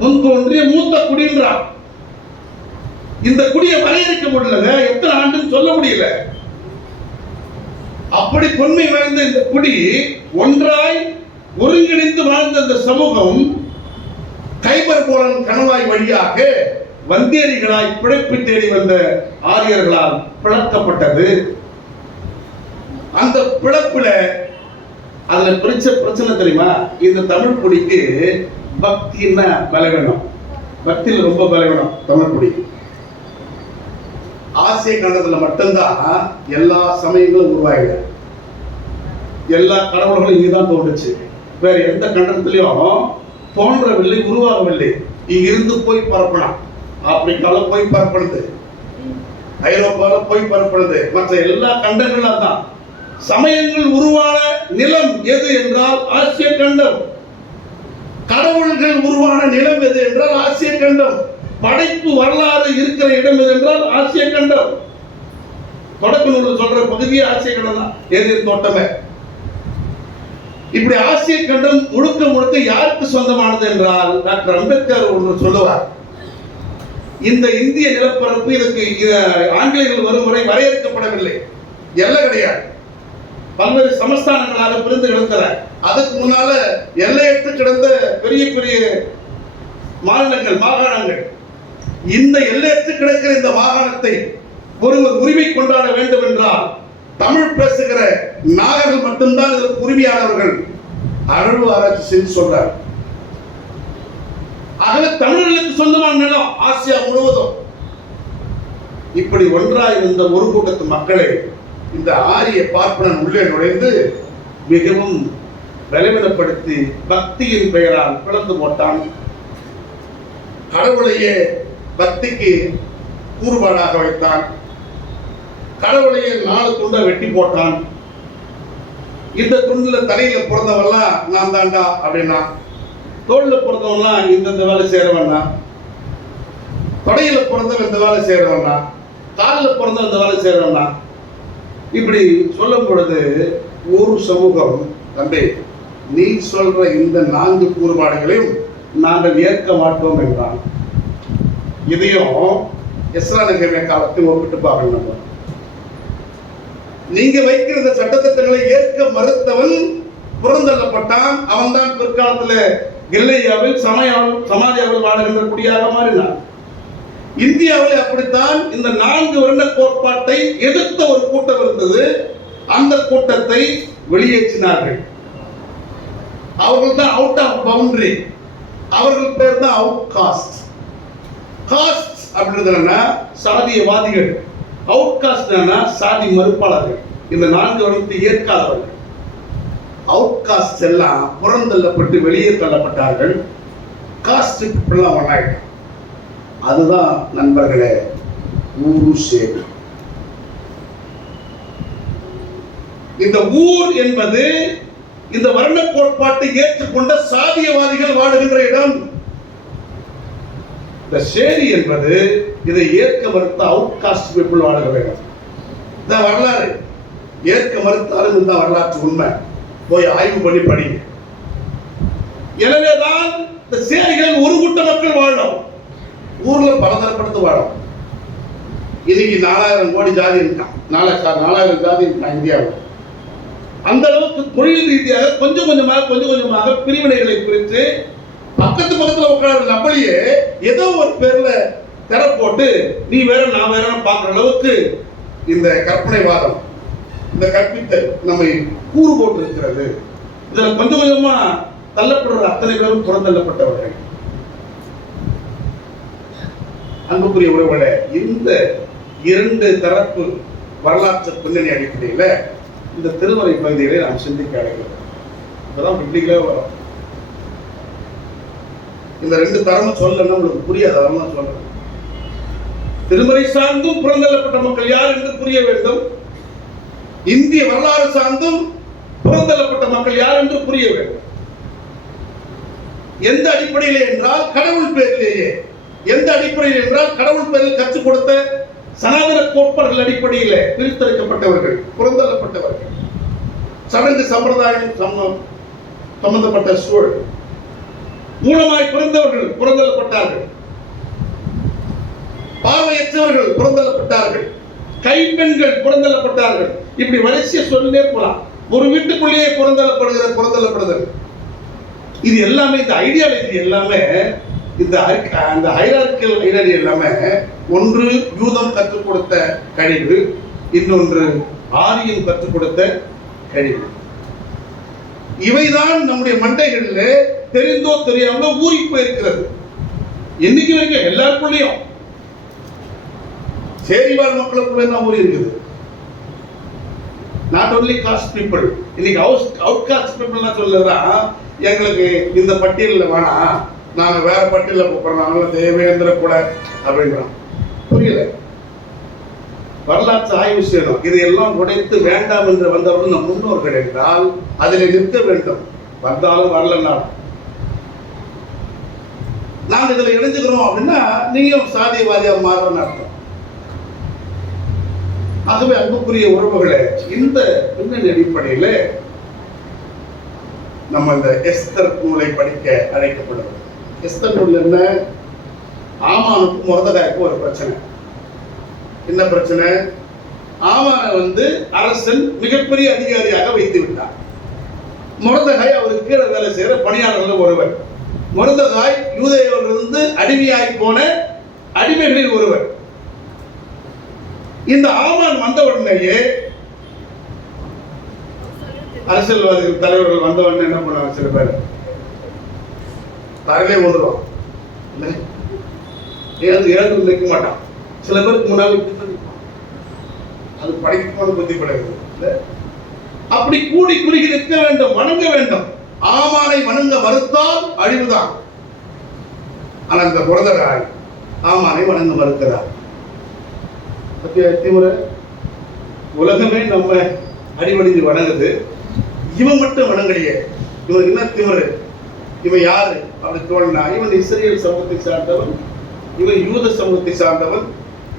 முன் தோன்றிய மூத்த குடின்றான். இந்த குடியை வரையறுக்க முடியலங்க, எத்தனை ஆண்டுன்னு சொல்ல முடியல. அப்படி தொன்மை வாய்ந்த இந்த குடி ஒன்றாய் ஒருங்கிணைந்து வாழ்ந்த இந்த சமூகம் கைபர் போலன் கணவாய் வழியாக வந்தேரிகளாய் பிழைப்பு தேடி வந்த ஆரியர்களால் பிளக்கப்பட்டது. அந்த பிளப்புல அதுல பிரச்சனை தெரியுமா? இந்த தமிழ் குடிக்கு பக்தின்னா பலவீனம், பக்தியில் ரொம்ப பலவீனம் தமிழ் குடிக்கு. ஆசிய கண்டத்துல மட்டும்தான் எல்லா சமயங்களும் உருவாயிட, எல்லா கடவுள்களும் இங்கதான் தோன்றுச்சு. வேற எந்த கண்டத்திலையும் தோன்றவில்லை, உருவாகவில்லை. இங்கிருந்து போய் பரப்பலாம், ஆப்பிரிக்கால போய் பரப்படுது, ஐரோப்பால போய் பரப்படுது, மற்ற எல்லா கண்டங்களும் தான். சமயங்கள் உருவான நிலம் எது என்றால் ஆசிய கண்டம். கடவுள்கள் உருவான நிலம் எது என்றால் ஆசிய கண்டம். படைப்பு வரலாறு இருக்கிற இடம் எது என்றால் ஆசிய கண்டம். தொடக்க நூல் சொல்ற பகுதியே ஆசிய கண்டம் தான், ஏதேன் தோட்டமே. இப்படி ஆசிய கண்டம் முழுக்க முழுக்க யாருக்கு சொந்தமானது என்றால் டாக்டர் அம்பேத்கர் ஒன்று சொல்லுவார். இந்த இந்திய நிலப்பரப்பு இதற்கு ஆங்கிலேயர்கள் வரும் வரை வரையறுக்கப்படவில்லை, எல்லை கிடையாது, பல்வேறு சமஸ்தானங்களாக பிரிந்து கிடந்தன. அதுக்கு முன்னால எல்லையற்று கிடந்த பெரிய பெரிய மாநிலங்கள், மாகாணங்கள். இந்த எல்லையற்று கிடக்கிற இந்த மாகாணத்தை ஒருவர் உரிமை கொண்டாட வேண்டும் என்றால் தமிழ் பேசுகிற நாகர்கள் மட்டும்தான் இதற்கு உரிமையானவர்கள். அகழ்வு ஆராய்ச்சி செய்து சொல்றார். ஆகவே தமிழர்களுக்கு சொந்தமான நிலம் ஆசியா முழுவதும். இப்படி ஒன்றாயிருந்த ஒரு கூட்டத்து மக்களை இந்த ஆரிய பார்ப்பனன் உள்ளே நுழைந்து மிகவும் பலவீனப்படுத்தி பக்தியின் பெயரால் பிளந்து போட்டான். கடவுளையே பக்திக்கு கூறுபாடாக வைத்தான். கடவுளையே 4 துண்டை வெட்டி போட்டான். இந்த துண்டுல தலையில பிறந்தவெல்லாம் நான் தாண்டா அப்படின்னா, தோல்ல பிறந்தவெல்லாம் இந்த வேலை சேரவன்னா, தொடையில பிறந்தவன் இந்த வேலை சேரவன்னா, காலில் பிறந்தவன் இந்த வேலை சேரவன்னா, இப்படி சொல்லும் பொழுது ஒரு சமூகம், தம்பி நீ சொல்ற இந்த 4 கூறுபாடுகளையும் நாங்கள் ஏற்க மாட்டோம் என்றான். இதையும் எஸ்ரா நெகேமியா காலத்தில் ஒப்பிட்டு பார்க்கணும். நீங்க வைக்கிற சட்டத்திட்டங்களை ஏற்க மறுத்தவன் புறந்தள்ளப்பட்டான். அவன் தான் பிற்காலத்தில் கெல்லையாவில் சமாதியாவில் வாழுகின்ற குடியாக மாறினான். இந்தியாவில் அப்படித்தான் இந்த 4 வருட கோட்பாட்டை எதிர்த்த ஒரு கூட்டம் இருந்தது. அந்த கூட்டத்தை வெளியேற்றினார்கள். அவர்கள் தான் அவுட் ஆஃப் பவுண்டரி. அவர்கள் பேர் தான் அவுட் காஸ்ட். காஸ்ட் அப்படின்றதுன்னா சாதியவாதிகள், அவுட் காஸ்ட் சாதி மறுப்பாளர்கள், இந்த 4 வருடத்தை ஏற்காதவர்கள். அவுட் காஸ்ட் எல்லாம் புறந்தள்ளப்பட்டு வெளியே தள்ளப்பட்டார்கள். காஸ்ட் இப்பெல்லாம் ஒன்றாயிட்டாங்க. அதுதான் நண்பர்களே ஊரு சேவை. இந்த ஊர் என்பது இந்த வர்ண கோட்பாட்டை ஏற்றுக்கொண்ட சாதியவாதிகள் வாழுகின்ற இடம். இந்த சேரி என்பது இதை ஏற்க மறுத்த அவுட் காஸ்ட் பீப்புள் வாழுகிற இடம். இந்த வரலாறு ஏற்க மறுத்தாலும் இந்த வரலாற்று உண்மை. போய் ஆய்வு பண்ணி படிங்க. எனவேதான் இந்த சேரிகள் ஒரு கூட்ட மக்கள் வாழும். ஊர்ல பலதரப்படுத்த வாழும். இன்னைக்கு 4000 கோடி ஜாதி இருக்கான், 4000 ஜாதி இருக்கான் இந்தியாவில். அந்த அளவுக்கு தொழில் ரீதியாக கொஞ்சம் கொஞ்சமாக பிரிவினைகளை பிரித்து பக்கத்துல உட்கார நம்மளையே ஏதோ ஒரு பேர்ல திற போட்டு நீ வேற நான் வேற பார்க்குற அளவுக்கு இந்த கற்பனைவாதம், இந்த கற்பித்தல் நம்மை கூறு போட்டு இருக்கிறது. இதுல கொஞ்சம் கொஞ்சமா தள்ளப்படுற அத்தனை பேரும் புறந்தள்ளப்பட்டவர்கள். அன்புக்குரிய உறவுகளே, இந்த 2 தரப்பு வரலாற்று பின்னணி அடிப்படையில் இந்த திருமறை பகுதிகளை நாம் சிந்திக்க அடைகிறோம். இப்பதான் பிடிக்கலே வரும். இந்த 2 தரமும் சொல்லணும் உங்களுக்கு புரியாது, அதெல்லாம் சொல்றேன். திருமறை சார்ந்தும் புறந்தள்ளப்பட்ட மக்கள் யார் என்று புரிய வேண்டும். இந்திய வரலாறு சார்ந்தும் புறந்தள்ளப்பட்ட மக்கள் யார் என்று புரிய வேண்டும். எந்த அடிப்படையிலே என்றால் கடவுள் பேரிலேயே. எந்த அடிப்படையில் என்றால் கடவுள் பேரில் கற்றுக் கொடுத்த சனாதன கோட்பாடுகள் அடிப்படையில் பிரித்தெடுக்கப்பட்டவர்கள், புறந்தள்ளப்பட்டவர்கள். சடங்கு சம்பிரதாயம் சம்பந்தப்பட்ட சூழல் மூலமாய் பிறந்தவர்கள் புறந்தள்ளப்பட்டார்கள். பார்வையற்றவர்கள் புறந்தள்ளப்பட்டார்கள். கைப்பெண்கள் புறந்தள்ளப்பட்டார்கள். இப்படி வரிசையை சொல்லிட்டே போலாம். ஒரு வீட்டுக்குள்ளேயே புறந்தள்ளப்படுதல். இது எல்லாமே, இந்த ஐடியாலஜி எல்லாமே அந்த ஹைரார்க்கியல் ஐடியாலஜி எல்லாமே ஒன்று யூதம் கற்றுக் கொடுத்த கழிவு, இன்னொன்று ஆரியம் கற்றுக் கொடுத்த கழிவு. இவைதான் நம்முடைய மண்டைகளில் தெரிந்தோ தெரியாமலோ ஊறி போயிருக்கிறது. என்னைக்கு வரைக்கும் எல்லாருக்குள்ளேயும் சேரிவாழ் மக்களுக்குள்ளே தான் ஊறி இருக்குது. Not only cost people. இன்னைக்கு அவுட் காஸ்ட் பீப்புள் சொல்லதான் எங்களுக்கு இந்த பட்டியலில் வேணாம், நாங்கள் வேற பட்டியலில் கூப்பிடுறோம், தேவேந்திர கூட அப்படின்றோம். புரியல. வரலாற்று ஆய்வு செய்யணும். இதையெல்லாம் உடைத்து வேண்டாம் என்று வந்தவர்கள் நம் முன்னோர்கள் என்றால் அதில் நிற்க வேண்டும். வந்தாலும் வரலன்னாலும் நாங்கள் இதில் இணைஞ்சுக்கிறோம் அப்படின்னா நீங்களும் சாதியவாதியாக மாறன்னு அர்த்தம். ஆகவே அன்புக்குரிய உறவுகளே, இந்த பின்னணி அடிப்படையில் நம்ம இந்த எஸ்தர் நூலை படிக்க அழைக்கப்படுவது. எஸ்தர் நூல் என்ன? ஆமானுக்கும் மொர்தெகாய்க்கும் ஒரு பிரச்சனை. என்ன பிரச்சனை? ஆமான அரசன் மிகப்பெரிய அதிகாரியாக வைத்து விட்டார். மொர்தெகாய் அவருக்கு கீழே வேலை செய்கிற பணியாளர்கள் ஒருவர். மொர்தெகாய் யூதேயரிலிருந்து அடிமையாகி போன அடிமைகளில் ஒருவர். இந்த ஆமான் வந்த உடனேயே அரசியல்வாதிகள் தலைவர்கள் வந்த உடனே என்ன பண்ணுவாங்க? சில பேர் தரையிலே வந்துடுவான், எழுந்து நிற்க மாட்டான். சில பேருக்கு முன்னாடி அது படிக்கும் புத்திப்படைகிறது. அப்படி கூடி குறுகி நிற்க வேண்டும், வணங்க வேண்டும். ஆமானை வணங்க மறுத்தால் அழிவுதான். ஆனா இந்த மொர்தெகாய் ஆமானை வணங்க மறுக்கிறார். உலகமே நம்ம அடிபடிந்து வணங்குது, இவன் மட்டும் வணங்கலையே. இவன் என்ன திமிரு? இவன் யாரு அப்படி தோணுனா, இவன் இஸ்ரேல் சமூகத்தை சார்ந்தவன், இவன் யூத சமூகத்தை சார்ந்தவன்,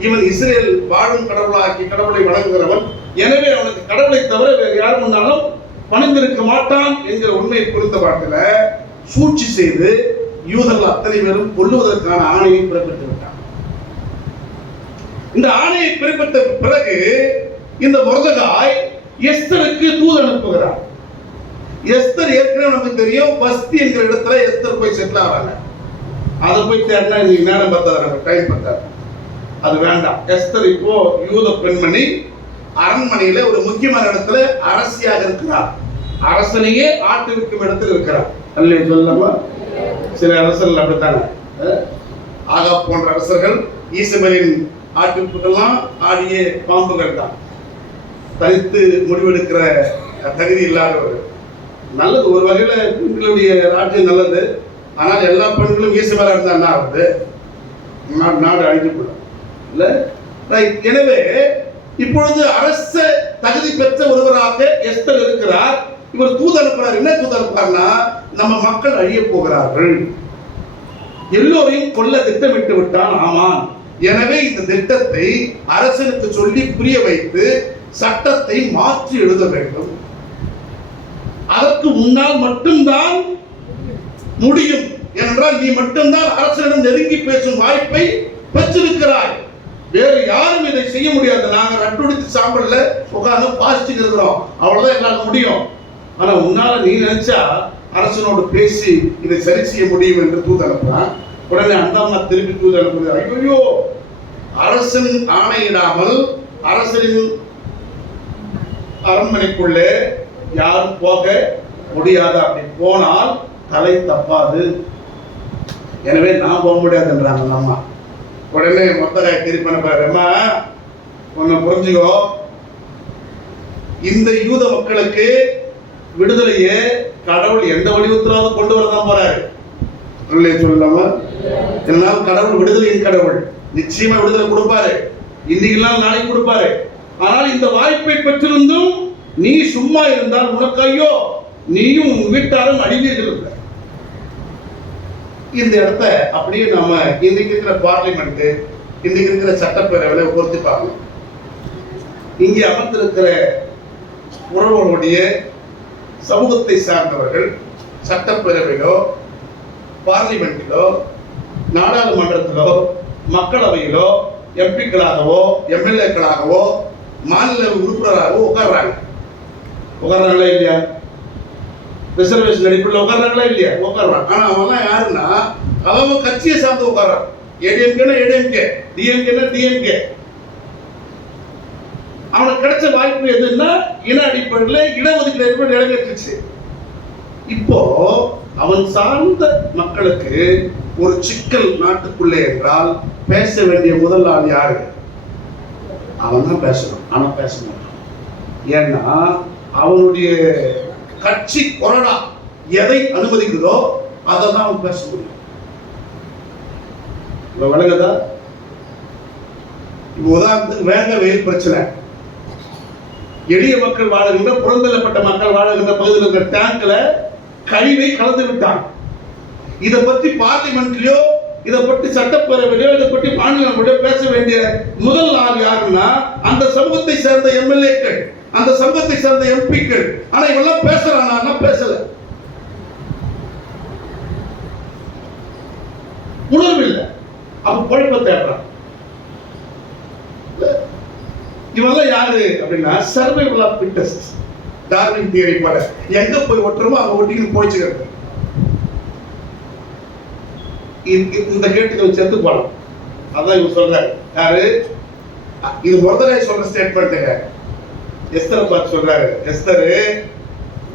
இவன் இஸ்ரேல் வாழும் கடவுளாக்கி கடவுளை வணங்குகிறவன். எனவே அவனுக்கு கடவுளை தவிர வேறு யார் முன்னாலும் பணிந்திருக்க மாட்டான் என்கிற உண்மையை புரிந்த பாட்டில் சூழ்ச்சி செய்து யூதர்கள் அத்தனை பேரும் கொல்லுவதற்கான ஆணையை பிறப்பித்து விட்டான். இந்த ஆணையை பிறப்பித்த பிறகு இந்த மொர்தெகாய் எஸ்தருக்கு தூது அனுப்புகிறார். எஸ்தர் ஏற்கனவே நமக்கு தெரியும், பஸ்தி என்கிற இடத்துல எஸ்தர் போய் செட்டில் ஆகிறாங்க. அதை போய் தேடினா இன்னைக்கு நேரம் பார்த்தாரு, நம்ம டைம் பார்த்தாரு. அது வேண்டாம். எஸ்தர் இப்போ யூத பெண்மணி அரண்மனையில ஒரு முக்கியமான இடத்துல அரசியாக இருக்கிறார். அரசனையே ஆட்டு விற்கும் இடத்தில் இருக்கிறார். அல்ல சொல்லமா? சில அரசர்கள் அப்படித்தானே. ஆகாப் போன்ற அரசர்கள் ஈசபெலின் ஆட்டுக்கெல்லாம் ஆடிய பாம்புகள் தான். தனித்து முடிவெடுக்கிற தகுதி இல்லாதவர். நல்லது, ஒரு வகையில பெண்களுடைய ராஜ்யம் நல்லது. ஆனால் எல்லா பெண்களும் ஈசபெலா இருந்தா என்ன ஆகுது? நாடு அழிக்கப்படும் இல்ல? ரைட். எனவே இப்பொழுது அரச தகுதி பெற்ற ஒருவராக எஸ்தர் இருக்கிறார். இவர் தூது அனுப்புறார். என்ன தூது அனுப்புறாருன்னா, நம்ம மக்கள் அழிய போகிறார்கள், எல்லோரையும் கொல்ல திட்டமிட்டு விட்டான் ஆமான். எனவே இந்த திட்டத்தை அரசனுக்கு சொல்லி புரிய வைத்து சட்டத்தை மாற்றி எழுத வேண்டும். அதற்கு முன்னால் மட்டும்தான் முடியும். என்றால் நீ மட்டும்தான் அரசனிடம் நெருங்கி பேசும் வாய்ப்பை பெற்றிருக்கிறாய். வேறு யாரும் இதை செய்ய முடியாது. நாங்கள் ரட்டுடித்து சாம்பல்ல உட்கார்ந்து பாசிட்டு இருக்கிறோம், அவ்வளவுதான் எங்களால் முடியும். ஆனா உன்னால நீ நினைச்சா அரசனோடு பேசி இதை சரி செய்ய முடியும் என்று தூது அனுப்புறான். உடனே அந்த அம்மா திருப்பி தூது அனுப்புது. ஐயோ, அரசன் ஆணையிடாமல் அரசனின் அரண்மனைக்குள்ளே யாரும் போக முடியாது. அப்படி போனால் தலை தப்பாது. எனவே நான் போக முடியாதுன்றாங்க அந்த அம்மா. உடனே மொர்தெகாய் திருப்பி அனுப்புறாருமா, ஒன்னு புரிஞ்சுக்கோ, இந்த யூத மக்களுக்கு விடுதலையே கடவுள் எந்த வடிவத்திலாவது கொண்டு வரதான் போறாரு. சொல்லலாமா? என்னால் கடவுள் விடுதலையின் கடவுள், நிச்சயமா விடுதலை கொடுப்பாரு. இன்னைக்கு நாளைக்கு கொடுப்பாரு. ஆனால் இந்த வாய்ப்பை பெற்றிருந்தும் நீ சும்மா இருந்தால் உனக்கு ஐயோ, நீயும் வீட்டாரும் அழிவீர்கள். இந்த இடத்த அப்படியே நம்ம இன்னைக்கு இருக்கிற பார்லிமெண்ட், இன்னைக்கு இருக்கிற சட்டப்பேரவையில பொறுத்து பார்க்கணும். இங்கே அமர்ந்திருக்கிற உறவுகளுடைய சமூகத்தை சார்ந்தவர்கள் சட்டப்பேரவையிலோ பார்லிமெண்டிலோ நாடாளுமன்றத்திலோ மக்களவையிலோ எம்பிக்களாகவோ எம்எல்ஏக்களாகவோ மாநில உறுப்பினராகவோ உட்கார்றாங்களா இல்லையா? ரிசர்வேஷன் அடிப்படையில் உட்கார்றாங்களா இல்லையா? உட்கார்றாங்க. ஆனா அவங்கலாம் யாருன்னா அவன் கட்சியை சார்ந்து உட்காரான். ஏடிஎம்கேனா ஏடிஎம்கே, டிஎம்கேனா டிஎம்கே. அவனுக்கு கிடைச்ச வாய்ப்பு எதுன்னா இன அடிப்படையில் இடஒதுக்கீடு அடிப்படையில் நிறைவேற்றுச்சு. இப்போ அவன் சார்ந்த மக்களுக்கு ஒரு சிக்கல் நாட்டுக்குள்ளே என்றால் பேச வேண்டிய முதல் ஆள் யாரு? அவன் தான் பேசணும். ஆனா பேச மாட்டான். ஏன்னா அவனுடைய கட்சி கொறடா எதை அனுமதிக்குதோ அதை தான் அவன் பேச முடியும். விளங்குதா? இப்போ உதாரணத்துக்கு வேங்க வெயில் பிரச்சனை, எளிய மக்கள் வாழுகின்ற புறந்தள்ளப்பட்ட மக்கள் வாழுகின்ற பகுதியில் இருக்கிற டேங்க்ல கழிவை கலந்து விட்டான். இதை பற்றி பார்லிமெண்ட்லயோ இதை பற்றி சட்டப்பேரவையிலோ இதை பற்றி மாநிலங்களோ பேச வேண்டிய முதல் ஆள் யாருன்னா அந்த சமூகத்தை சேர்ந்த எம்எல்ஏக்கள், அந்த சமூகத்தை சேர்ந்த எம்பிக்கள். ஆனா இவெல்லாம் பேசுறானா? பேசல. உணர்வு இல்லை. அப்ப குழப்ப தேடுறான். இவெல்லாம் யாரு அப்படின்னா survival of fittest, Darwin theory போல எங்க போய் ஒட்டுறமோ அங்க ஒட்டின்னு போயிச்சுக்கிறது. இந்த கேட்டுக்கு சேர்த்து போலாம். அதான் இவங்க சொல்றாரு. யாரு இது? முதலாய் சொல்ற ஸ்டேட்மெண்ட்டுங்க. எஸ்தரை பார்த்து சொல்றாரு. எஸ்தர்,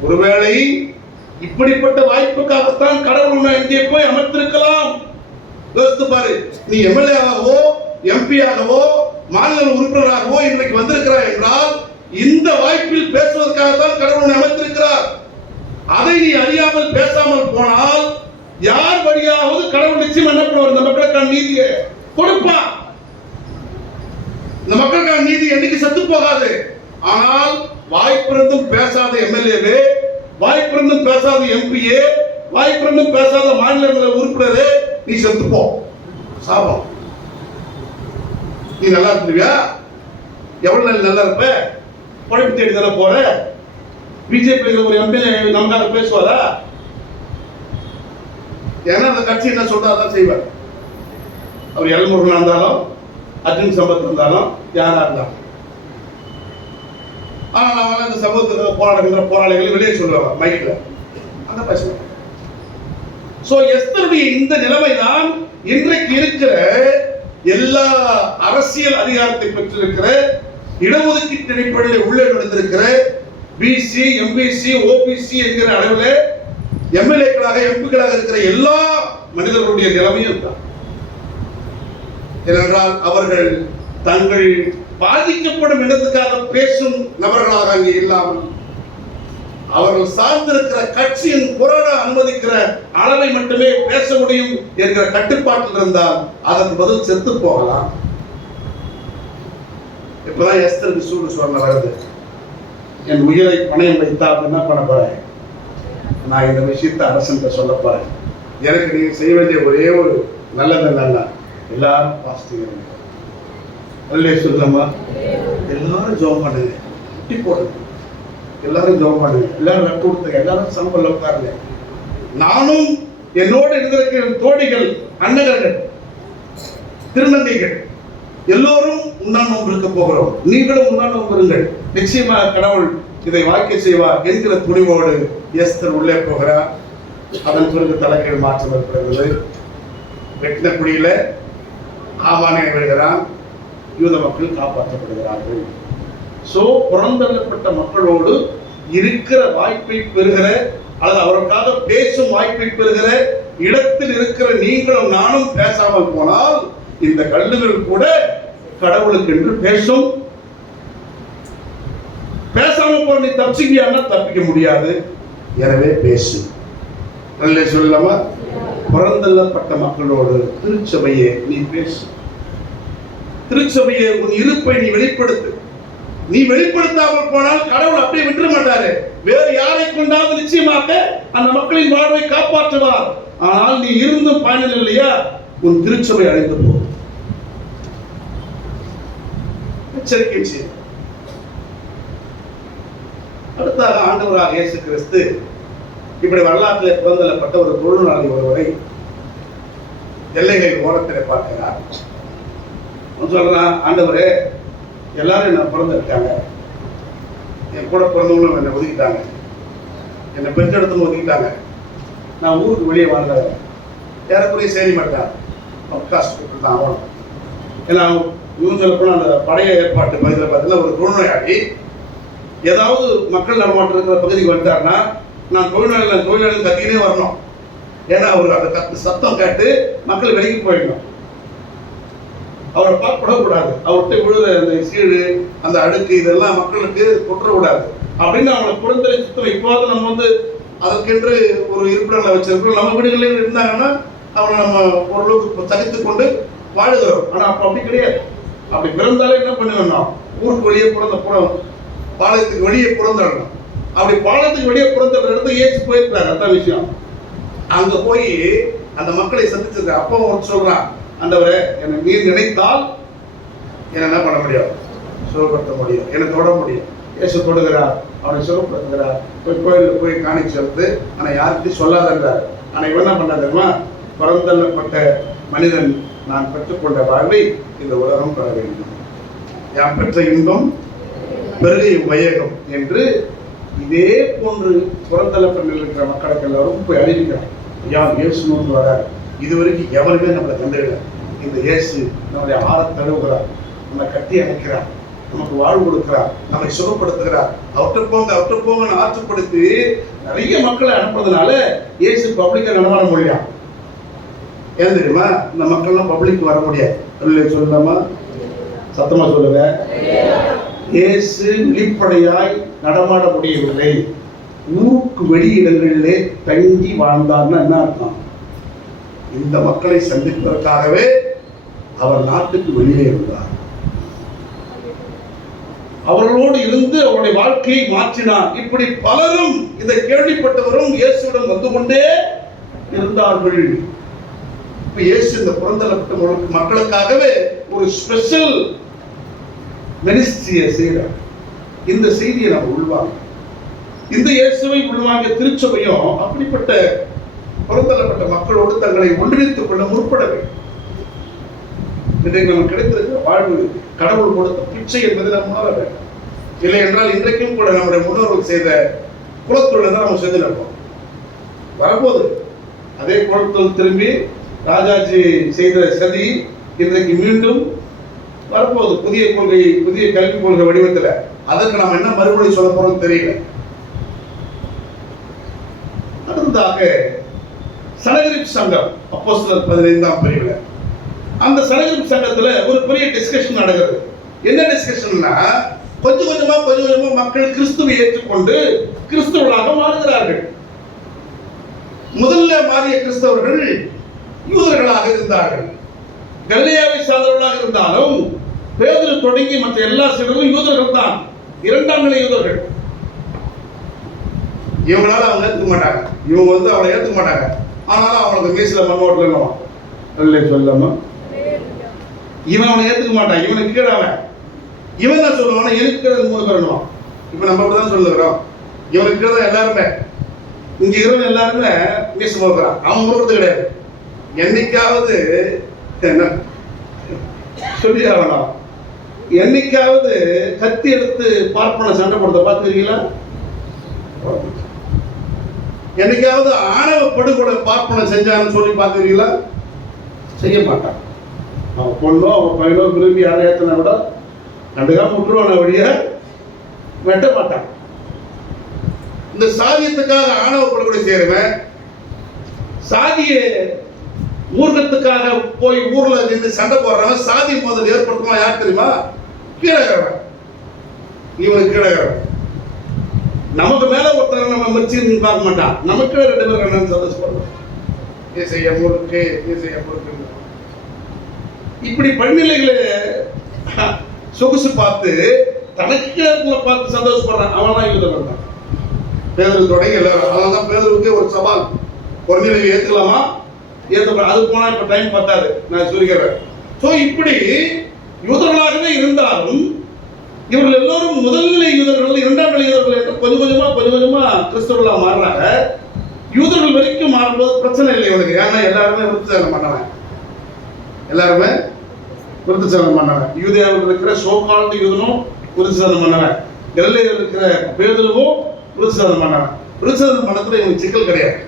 ஒருவேளை இப்படிப்பட்ட வாய்ப்புக்காகத்தான் கடவுள் உன்னை இங்கே போய் அமர்த்திருக்கலாம். யோசித்து பாரு. நீ எம்எல்ஏவாகவோ எம்பியாகவோ மாநில உறுப்பினராகவோ இன்றைக்கு வந்திருக்கிறார் என்றால் இந்த வாய்ப்பில் பேசுவதற்காகத்தான் கடவுள் அமைத்திருக்கிறார். அதை நீ அறியாமல் பேசாமல் போனால் யார் வழியாவது கடவுள் நிச்சயம் என்ன பண்ணுவார்? இந்த மக்களுக்கான நீதியை கொடுப்பான். இந்த மக்களுக்கான நீதி என்னைக்கு செத்து போகாது. ஆனால் வாய்ப்பிருந்தும் பேசாத எம்எல்ஏவே, வாய்ப்பிருந்தும் பேசாத எம்பிஏ, வாய்ப்பிருந்தும் பேசாத மாநில உறுப்பினரே, நீ செத்துப்போ. சாபம். நீ நல்லா இருப்பியா? எவ்வளவு நாள் நல்லா இருப்ப? பழப்பு தேடி தானே போற. பிஜேபி ஒரு எம்எல்ஏ நமக்காக பேசுவாரா? ஏன்னா அந்த கட்சி என்ன சொல்றாதான் செய்வார். அவர் எல்முருகனா இருந்தாலும் அர்ஜுன் சம்பத் இருந்தாலும் யாரா இருந்தாலும். ஆனா நான் இந்த சமூகத்துக்கு போராடுகின்ற போராளிகள் வெளியே சொல்லுவாங்க மைக்ல, அந்த பேசுவாங்க. சோ எஸ்தருடைய இந்த நிலைமைதான் இன்றைக்கு இருக்கிற எல்லா அரசியல் அதிகாரத்தை பெற்றிருக்கிற இடஒதுக்கீட்டு அடிப்படையில் உள்ளே நுழைந்திருக்கிற பிசி, எம்பிசி, ஓபிசி என்கிற அளவில் எம்எல்ஏக்களாக எம்பிக்களாக இருக்கிற எல்லா மனிதர்களுடைய நிலைமையும் தான். ஏனென்றால் அவர்கள் தங்கள் பாதிக்கப்படும் இடத்துக்காக பேசும் நபர்களாக அங்கே இல்லாமல் அவர்கள் சார்ந்திருக்கிற கட்சியின் போராட அனுமதிக்கிற அளவை மட்டுமே பேச முடியும் என்கிற கட்டுப்பாட்டில் இருந்தால் அதற்கு பதில் செத்து போகலாம். இப்பதான் எஸ்தருக்கு சூடு சொன்ன வருது. என் உயிரை பணயம் வைத்தா என்ன பண்ண போறேன்? நான் இந்த விஷயத்தை அரசன் சொல்ல போறேன். எனக்கு நீங்க செய்ய வேண்டிய ஒரே ஒரு நல்லது என்னன்னா எல்லாரும் பாசிட்டிவ் சொல்லலாமா? எல்லாரும் ஜோம் பண்ணுங்க, குட்டி போடுங்க, எல்லாரும் ஜோம் பண்ணுங்க, எல்லாரும் நட்டு கொடுத்துங்க, எல்லாரும் சம்பளம் உட்காருங்க. நானும் என்னோடு இருந்திருக்கிற தோழிகள், அண்ணகர்கள், திருநங்கைகள் எல்லோரும் உண்ணான் நோன்பு இருக்க போகிறோம். நீங்களும் உண்ணான் நோன்பு இருங்கள். நிச்சயமாக கடவுள் இதை வாய்க்க செய்வார் என்கிற துணிவோடு எஸ்தர் உள்ளே போகிறார். அதன் பிறகு தலைக்கீழ் மாற்றம் ஏற்படுகிறது. வெட்டின குடியில ஆமானே விடுகிறான். யூத மக்கள் காப்பாற்றப்படுகிறார்கள். சோ புறந்தள்ளப்பட்ட மக்களோடு இருக்கிற வாய்ப்பை பெறுகிற அல்லது அவருக்காக பேசும் வாய்ப்பை பெறுகிற இடத்தில் இருக்கிற நீங்களும் நானும் பேசாமல் போனால் இந்த கல்லுகள் கூட கடவுளுக்கு என்று பேசும். பேசாம போற நீ தப்பிச்சிக்கியான்னா தப்பிக்க முடியாது. எனவே பேசு. நல்ல சொல்லலாமா? புறந்தள்ளப்பட்ட மக்களோடு திருச்சபையே நீ பேசு. திருச்சபையை உன் இருப்பை நீ வெளிப்படுத்து. நீ வெளிப்படுத்தாமல் போனால் கடவுள் அப்படியே விட்டுற மாட்டாரு. வேறு யாரை கொண்டாவது நிச்சயமாக அந்த மக்களின் வாழ்வை காப்பாற்றுவார். ஆனால் நீ இருந்தும் பயனில்லை இல்லையா? உன் திருச்சபை அழைத்து போ. எச்சரிக்கை செய்ய. அடுத்தாக ஆண்டவராக இயேசு கிறிஸ்து இப்படி வரலாற்றில் புறந்தள்ளப்பட்ட ஒரு தொழிலாளி ஒருவரை எல்லைகள் ஓரத்தில் பார்க்கிறார். சொல்றான், ஆண்டவரே எல்லாரும் என்ன பிறந்திருக்காங்க, என் கூட பிறந்தவங்களும் என்னை ஒதுக்கிட்டாங்க, என்னை பெற்றெடுத்து ஒதுக்கிட்டாங்க, நான் ஊருக்கு வெளியே வாழ்ந்தேன், ஏறக்குறைய சேரி மாட்டார் காஸ்ட் தான் ஆகணும். ஏன்னா இவங்க சொல்லப்போனால் அந்த பழைய ஏற்பாட்டு பகுதியில் பார்த்தீங்கன்னா ஒரு தொழுநோயாளி ஏதாவது மக்கள் நடமாட்டம் இருக்கிற பகுதிக்கு வந்துட்டாருன்னா நான் தொழிலாளி கத்தினே வரணும். ஏன்னா அவர் அந்த சத்தம் கேட்டு மக்கள் வெளியே போயிடணும். அவரை பார்க்கப்படக்கூடாது, அவர்கிட்ட விழுத அந்த சீடு அந்த அடுக்கு இதெல்லாம் மக்களுக்கு கொட்டக்கூடாது அப்படின்னு அவங்களை குழந்தை சுத்தம். இப்போது நம்ம அதற்கென்று ஒரு இருப்பிடங்களை வச்சிருக்கிறோம். நம்ம வீடுகளில் இருந்தாங்கன்னா அவனை நம்ம ஓரளவுக்கு சகித்து கொண்டு வாழுகிறோம். ஆனால் அப்போ அப்படி கிடையாது. அப்படி பிறந்தாலே என்ன பண்ணுவோம், ஊருக்கு வெளியே பாளையத்துக்கு வெளியே பிறந்தடணும். அப்படி பாளையத்துக்கு வெளியே பிறந்த இடத்துல ஏசி போயிருக்கிறாங்க. அதான் விஷயம். அங்க போய் அந்த மக்களை சந்திச்சிருக்க அப்போ ஒன்று சொல்றான், ஆண்டவரே என்னை நீர் நினைத்தால் என்ன பண்ண முடியும், சுகப்படுத்த முடியும், என்னை தொட முடியும். இயேசு தொடுகிறார், அவனை சுகப்படுத்துகிறார். போய் கோயிலில் போய் காணிச்சு செலுத்து, ஆனால் யார்கிட்டையும் சொல்லாதன்றார். ஆனால் இவன் என்ன பண்ணாதுமா, பிறந்தள்ளப்பட்ட மனிதன் நான் பெற்றுக்கொண்ட வாழ்வை இந்த உலகம் பெற வேண்டும், யான் பெற்ற இன்பம் பெருகை வையகம் என்று இதே போன்று புறந்தள்ளப்பட்டில் இருக்கிற மக்களுக்கு எல்லாரும் போய் அறிவிக்கிறார். யார் இயேசு நோக்கி வரார், இதுவரைக்கும் எவருமே நம்மளை கண்டுவிட இந்த இயேசு நம்முடைய ஆற தழுவுகிறார், நம்மை கட்டி அணைக்கிறார், நமக்கு வாழ்வு கொடுக்கிறார், நம்மை சுகப்படுத்துகிறார். அவற்றை போங்கன்னு ஆற்றுப்படுத்தி நிறைய மக்களை அனுப்புறதுனால இயேசு பப்ளிக்கா நடமாட முடியும். ஏன் தெரியுமா, இந்த மக்கள்லாம் பப்ளிக் வர முடியாது. சொல்லலாமா, சத்தமா சொல்லுங்க. இயேசு வெளிப்படையாய் நடமாட முடியவில்லை. ஊருக்கு வெளியிடங்களிலே தங்கி வாழ்ந்தார்னா என்ன அர்த்தம், இந்த மக்களை சந்திப்பதற்காகவே அவர் நாட்டுக்கு வெளியே இருந்தார். அவர்களோடு இருந்து அவருடைய வாழ்க்கையை மாற்றினார். இப்படி பலரும் இதை கேள்விப்பட்டவரும் இயேசுடன் வந்து கொண்டே இருந்தார்கள். இப்ப இயேசு இந்த புறந்தள்ளப்பட்ட மக்களுக்காகவே ஒரு ஸ்பெஷல் மினிஸ்ட்ரியை செய்கிறார். இந்த செய்தியை நம்ம உள்வாங்க. இந்த இயேசுவை உள்வாங்க திருச்சபையும் அப்படிப்பட்ட புறந்தள்ளப்பட்ட மக்களோடு தங்களை ஒன்றிணைத்துக் கொள்ள முற்பட வேண்டும். இன்றைக்கு நமக்கு கிடைத்திருக்கிற வாழ்வு கடவுள் கொடுத்த பிச்சை என்பதை நாம் உணர வேண்டும். இல்லை என்றால் இன்றைக்கும் கூட நம்முடைய முன்னோர்கள் செய்த குலத்தொழிலை தான் நம்ம செஞ்சு நடப்போம். வரப்போது அதே குலத்தொழில் திரும்பி ராஜாஜி செய்த சதி இன்றைக்கு மீண்டும் வரப்போகுது. புதிய கொள்கை, புதிய கல்விக் கொள்கை வடிவத்தில். அதற்கு நாம் என்ன மறுமொழி சொல்ல போறோம் தெரியல. அடுத்ததாக சனகரிப்பு சங்கம், அப்போஸ்தலர் 15ஆம் பிரிவில், அந்த சனகரிப்பு சங்கத்துல ஒரு பெரிய டிஸ்கஷன் நடக்குது. என்ன டிஸ்கஷன்னா, கொஞ்சம் கொஞ்சமா மக்கள் கிறிஸ்துவை ஏற்றுக்கொண்டு கிறிஸ்தவர்களாக மாறுகிறார்கள். முதல்ல மாறிய கிறிஸ்தவர்கள் யூதர்களாக இருந்தார்கள். கலிலேயாவை சார்ந்தவர்களாக இருந்தாலும் பேதுரு தொடங்கி மற்ற எல்லா சீடர்களும் யூதர்கள் தான், இரண்டாம் நிலை யூதர்கள். இவங்களால அவங்க ஏற்றுக்க மாட்டாங்க, இவங்க அவளை ஏற்றுக்க மாட்டாங்க. ஆனாலும் அவங்களுக்கு மீசில மண்ணோட்டல் சொல்லாம இவன் அவனை ஏற்றுக்க மாட்டான். இவனுக்கு கீழே இவன் தான் சொல்லுவான், எனக்கு கீழே 3 பேர் பண்ணுவான். இப்ப நம்ம அப்படிதான் சொல்லுகிறோம், இவனுக்கு கீழே தான் எல்லாருமே, இங்க இருக்கிறவங்க எல்லாருமே மீச போகிறான், அவன் போகிறது கிடையாது. என்னைக்காவது என்ன சொல்லி ஆகணும், என்னைக்காவது கத்தி எடுத்து பார்ப்பன சண்டை போடுறத பார்த்துருக்கீங்களா? என்னைக்காவது ஆணவ படுகொலை பார்ப்பன செஞ்சான்னு சொல்லி பார்த்துருக்கீங்களா? செய்ய மாட்டான். அவன் பொண்ணோ அவன் பையனோ விரும்பி யாரை ஏற்றினா விட கண்டுக்காம விட்டுருவான வழிய வெட்ட மாட்டான். இந்த சாதியத்துக்காக ஆணவ படுகொலை செய்யறவன், சாதிய ஊர்கத்துக்காக போய் ஊர்ல நின்று சண்டை போடுறவன், சாதி மோதல் ஏற்படுத்துவான். யார் தெரியுமா? கீழகிறவன். இவனுக்கு கீழகிறவன். நமக்கு மேல ஒருத்தர் நம்ம மிர்ச்சி பார்க்க மாட்டான், நமக்கு 2 பேர் என்னன்னு சந்தோஷப்படுவோம். இசைய முறுக்கு. இப்படி பணிநிலைகளை சொகுசு பார்த்து தனக்கு பார்த்து சந்தோஷப்படுறான். அவன்தான் யூதன் தான். பேதுரு தொடங்கி எல்லாரும். அதனால்தான் பேதுருவுக்கு ஒரு சவால், ஒரு நிலையை ஏற்றுக்கலாமா ஏற்றுக்கலாம். அது போனா இப்ப டைம் பத்தாது, நான் சொல்லிக்கிறேன். ஸோ இப்படி யூதர்களாகவே இருந்தாலும் இவர்கள் எல்லோரும் முதல்நிலை யூதர்கள், 2ஆம் நிலை யூதர்கள் என்று கொஞ்சம் கொஞ்சமா கிறிஸ்தவர்களாக மாறுறாங்க. யூதர்கள் வரைக்கும் மாறும்போது பிரச்சனை இல்லை இவனுக்கு. ஏன்னா எல்லாருமே விருத்தசேதனம் பண்ணவன், எல்லாருமே விருத்தசேதனம் பண்ணவன். யூதேயாவில் இருக்கிற சோகால்டு யூதனும் விருத்தசேதனம் பண்ணவன், கலிலேயாவில் இருக்கிற பேதுருவும் விருத்தசேதனம் பண்ணவன். விருத்தசேதனம் பண்ணத்துல இவனுக்கு சிக்கல் கிடையாது.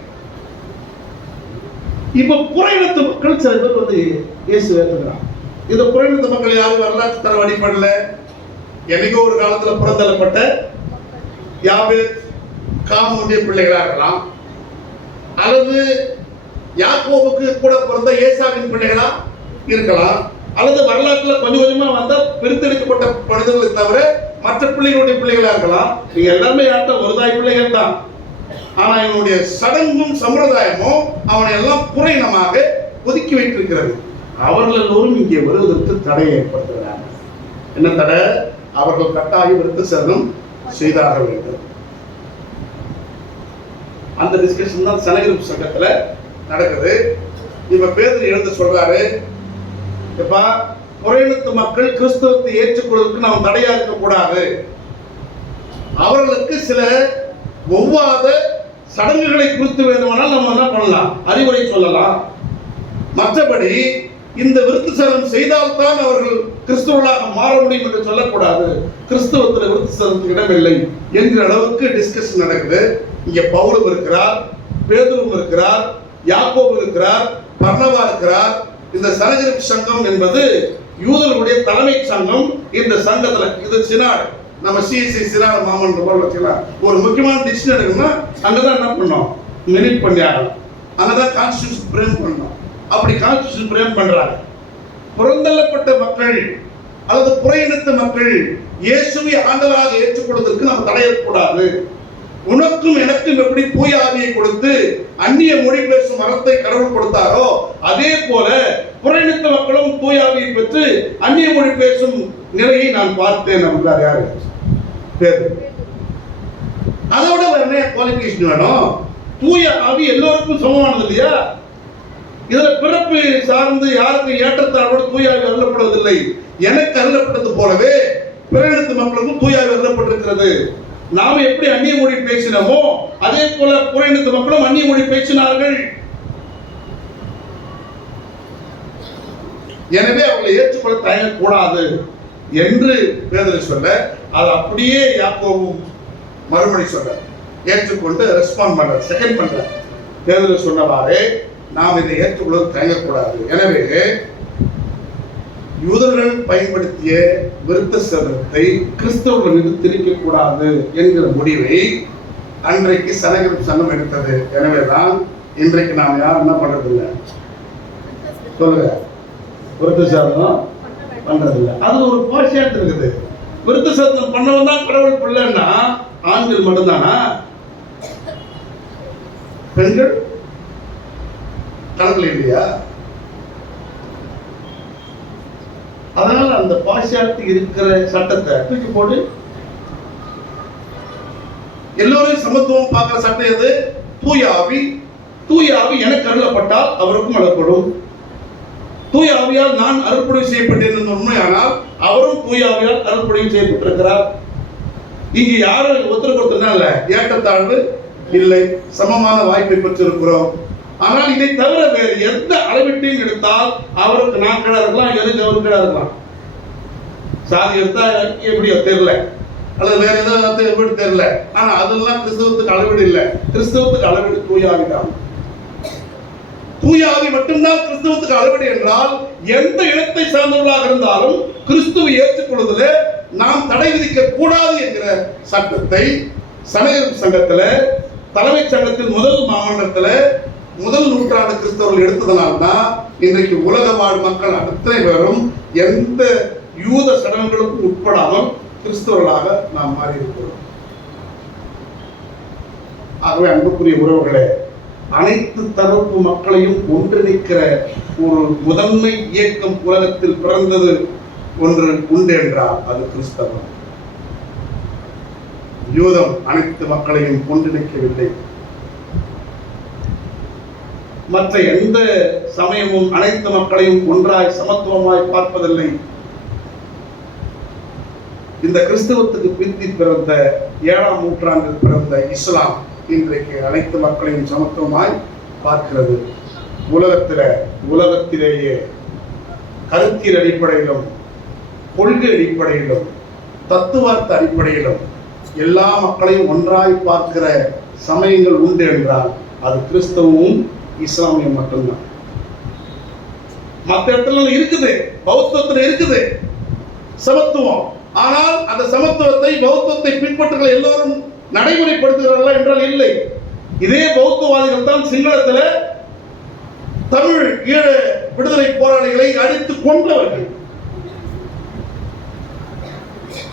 இப்ப புறையினத்து மக்கள் சில பேர் வந்து இயேசு ஏற்றுக்கிறான். இந்த புறையினத்து மக்கள் யாரும் வரலாற்று தர அடிப்படையில் என்னைக்கோ ஒரு காலத்துல புறந்தள்ளப்பட்ட யாபேத் காமுடைய பிள்ளைகளா இருக்கலாம், அல்லது யாக்கோபுக்கு கூட பிறந்த ஏசாவின் பிள்ளைகளா இருக்கலாம், அல்லது வரலாற்றுல கொஞ்சம் கொஞ்சமா வந்த பிரித்தெடுக்கப்பட்ட மனிதர்களை தவிர மற்ற பிள்ளைகளுடைய பிள்ளைகளா இருக்கலாம். நீங்க எல்லாமே யார்ட்ட ஒரு தாய் பிள்ளைகள் தான். ஆனா இவனுடைய சடங்கும் சம்பிரதாயமும் அவனை எல்லாம் புறையினமாக ஒதுக்கி வைத்திருக்கிறது. அவர்கள் எல்லோரும் இங்கே வருவதற்கு தடையை ஏற்படுத்துகிறாங்க. என்ன தடை? அவர்கள் கட்டாயம் விருத்தசேதனம் செய்தாக வேண்டும். அந்த டிஸ்கஷன் தான் சனகரிப்பு சங்கத்துல நடக்குது. இப்ப பேதுரு எழுந்து சொல்றாரு, இப்ப புறையினத்து மக்கள் கிறிஸ்தவத்தை ஏற்றுக்கொள்வதற்கு நாம் தடையா இருக்கக்கூடாது. அவர்களுக்கு சில ஒவ்வாத சடங்குகளை குறித்து வேண்டுமானால் நம்ம என்ன பண்ணலாம், அறிவுரை சொல்லலாம். மற்றபடி இந்த விருத்தசேதனம் செய்தால்தான் அவர்கள் கிறிஸ்தவர்களாக மாற முடியும் என்று சொல்லக்கூடாது. கிறிஸ்தவத்தில் விருத்தசேதனத்துக்கு இடமில்லை என்கிற அளவுக்கு டிஸ்கஷன் நடக்குது. இங்க பவுலும் இருக்கிறார், பேதுரும் இருக்கிறார், யாக்கோபு இருக்கிறார், பர்னபா இருக்கிறார். இந்த சனகரிப்பு சங்கம் என்பது யூதர்களுடைய தலைமை சங்கம். இந்த சங்கத்துல இது சினாடு, நம்ம சிஎஸ்சி சினாடு மாமன்ற போல வச்சுக்கலாம். ஒரு முக்கியமான டிசிஷன் எடுக்கணும்னா அங்கதான் என்ன பண்ணோம், மினிட் பண்ணி ஆகணும். அங்கதான் கான்ஸ்டிடியூஷன் பிரேம் பண்ணணும். அப்படி கான்ஸ்டிடியூஷன் பிரேம் பண்றாங்க. புறந்தள்ளப்பட்ட மக்கள் அல்லது புறையினத்த மக்கள் இயேசுவை ஆண்டவராக ஏற்றுக்கொள்வதற்கு நம்ம தடையக்கூடாது. உனக்கும் எனக்கும் எப்படி தூய ஆவியை கொடுத்து அந்நிய மொழி பேசும் மரத்தை கடவுள் கொடுத்தாரோ அதே போல புறையினத்த மக்களும் தூய ஆவியை பெற்று அந்நிய மொழி பேசும் நிலையை நான் பார்த்தேன். அப்படின்னார் யாரு? பேதுரு. அதோட என்ன குவாலிஃபிகேஷன் வேணும்? தூய ஆவி எல்லோருக்கும் சமமானது இல்லையா? இதுல பிறப்பு சார்ந்து யாருக்கு ஏற்றத்தாழ்வோடு தூய ஆவி அருளப்படுவதில்லை. எனக்கு அருளப்பட்டது போலவே பிறரிடத்து மக்களுக்கும் தூய ஆவி அருளப்பட்டிருக்கிறது. நாம எப்படி அந்நிய மொழி பேசினோமோ அதே போல புறையினத்து மக்களும் அந்நிய மொழி பேசினார்கள். எனவே அவர்களை ஏற்றுக்கொள்ள தயங்கக்கூடாது என்று பேதுரு சொல்ல, அது அப்படியே யாக்கோபும் மறுமொழி சொல்ற, ஏற்றுக்கொண்டு ரெஸ்பாண்ட் பண்ற, செகண்ட் பண்ற. பேதுரு சொன்னவாறே நாம் இதை ஏற்றுக்கொள்ள தயங்கக்கூடாது. எனவே யூதர்கள் பயன்படுத்திய விருத்தசேதனத்தை கிறிஸ்தவர்கள் மீது திணிக்க கூடாது என்கிற முடிவை அன்றைக்கு சனகரிப்பு சங்கம் எடுத்தது. எனவேதான் இன்றைக்கு நாம் யாரும் என்ன பண்றதில்லை, சொல்லுங்க, விருத்தசேதனம் பண்றதில்லை. அது ஒரு பார்ஷியாலிட்டி இருக்குது. விருத்தசேதனம் பண்ணவன் தான் கடவுள் பிள்ளைன்னா ஆண்கள் மட்டும்தானா? பெண்கள் கணக்கில் இல்லையா? அதனால அந்த பார்ஷியாலிட்டி இருக்கிற சட்டத்தை தூக்கி போட்டு எல்லோரும் சமத்துவம் பார்க்கிற சட்டம் எது? தூய ஆவி. தூய ஆவி எனக்கு அருளப்பட்டால் அவருக்கும் அருளப்படும். தூய ஆவியால் நான் அருள்பொழிவு செய்யப்பட்டேன் உண்மையானால் அவரும் தூய ஆவியால் அருள்பொழிவு செய்யப்பட்டிருக்கிறார். இங்கு யாரும் ஒருத்தர் கொடுத்தனால ஏற்றத்தாழ்வு இல்லை, சமமான வாய்ப்பை பெற்றிருக்கிறோம். ஆனால் இதை தவிர வேறு எந்த அளவீட்டையும் எடுத்தால் அவருக்கு நான் கிட இருக்கலாம், எதுக்கு அவருக்கு கிட இருக்கலாம். சாதி எடுத்தா எப்படியோ தெரியல, அல்லது வேற ஏதாவது எப்படி தெரியல. ஆனா அதெல்லாம் கிறிஸ்தவத்துக்கு அளவீடு இல்லை. கிறிஸ்தவத்துக்கு அளவீடு தூயாவி தான். தூயாவி மட்டும்தான் கிறிஸ்தவத்துக்கு அளவீடு என்றால் எந்த இனத்தை சார்ந்தவர்களாக இருந்தாலும் கிறிஸ்துவை ஏற்றுக்கொள்வதில் நாம் தடை விதிக்க கூடாது என்கிற சட்டத்தை சனகரிப்பு சங்கத்துல, தலைமை சங்கத்தின் முதல் மாமன்றத்தில் முதல் நூற்றாண்டு கிறிஸ்தவர்கள் எடுத்ததனால்தான் இன்றைக்கு உலக வாழ் மக்கள் அத்தனை பேரும் எந்த யூத சடங்குகளுக்கும் உட்படாமல் கிறிஸ்தவர்களாக நாம் மாறி இருக்கிறோம். ஆகவே அன்புக்குரிய உறவுகளே, அனைத்து தரப்பு மக்களையும் ஒன்றிணைக்கிற ஒரு முதன்மை இயக்கம் உலகத்தில் பிறந்தது ஒன்று உண்டு என்றால் அது கிறிஸ்தவம். யூதம் அனைத்து மக்களையும் ஒன்றிணைக்கவில்லை. மற்ற எந்த சமயமும் அனைத்து மக்களையும் ஒன்றாய் சமத்துவமாய் பார்ப்பதில்லை. இந்த கிறிஸ்தவத்துக்கு பிந்தி பிறந்த 7ஆம் நூற்றாண்டில் பிறந்த இஸ்லாம் இன்றைக்கு அனைத்து மக்களையும் சமத்துவமாய் பார்க்கிறது. உலகத்திலேயே கருத்தியல் அடிப்படையிலும் கொள்கை அடிப்படையிலும் தத்துவார்த்த அடிப்படையிலும் எல்லா மக்களையும் ஒன்றாய் பார்க்கிற சமயங்கள் உண்டு என்றால் அது கிறிஸ்தவமும் இஸ்லாமியம் மட்டும்தான். மற்ற இடத்துல இருக்குது, பௌத்தத்தில் இருக்குது சமத்துவம். ஆனால் அந்த சமத்துவத்தை, பௌத்தத்தை பின்பற்றுகிற எல்லாரும் நடைமுறைப்படுத்துகிறார்களா என்றால் இல்லை. இதே பௌத்தவாதிகள் தான் சிங்களத்தில் தமிழ் ஈழ விடுதலை போராளிகளை அடித்து கொன்றவர்கள்.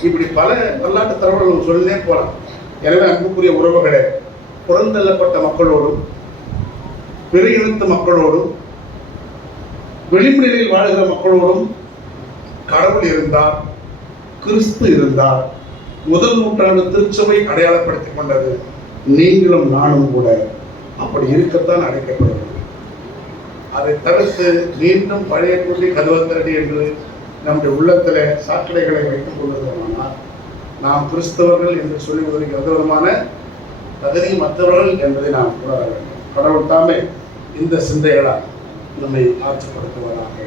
இப்படி பல வரலாற்று தகவல்கள் சொல்லினே போலாம். எனவே அன்புக்குரிய உறவுகளே, புறந்தள்ளப்பட்ட மக்களோடும், பெருகிழுத்த மக்களோடும், வெளிமுறையில் வாழ்கிற மக்களோடும் கடவுள் இருந்தார், கிறிஸ்து இருந்தார். முதல் நூற்றாண்டு திருச்சபை அடையாளப்படுத்திக் கொண்டது. நீங்களும் நானும் கூட அப்படி இருக்கத்தான் அழைக்கப்படுகிறது. அதை தடுத்து மீண்டும் பழைய கூட்டி கதவத்தரடி என்று நம்முடைய உள்ளத்தில் சாக்கடைகளை வைத்துக் கொண்டிருந்தோம்னா நாம் கிறிஸ்தவர்கள் என்று சொல்லுவதற்கு எந்த விதமான தகுதி மற்றவர்கள் என்பதை நாம் உணர வேண்டும். கடவுள் தாமே இந்த சிந்தைகளால் நம்மை ஆட்சிப்படுத்துவதாக.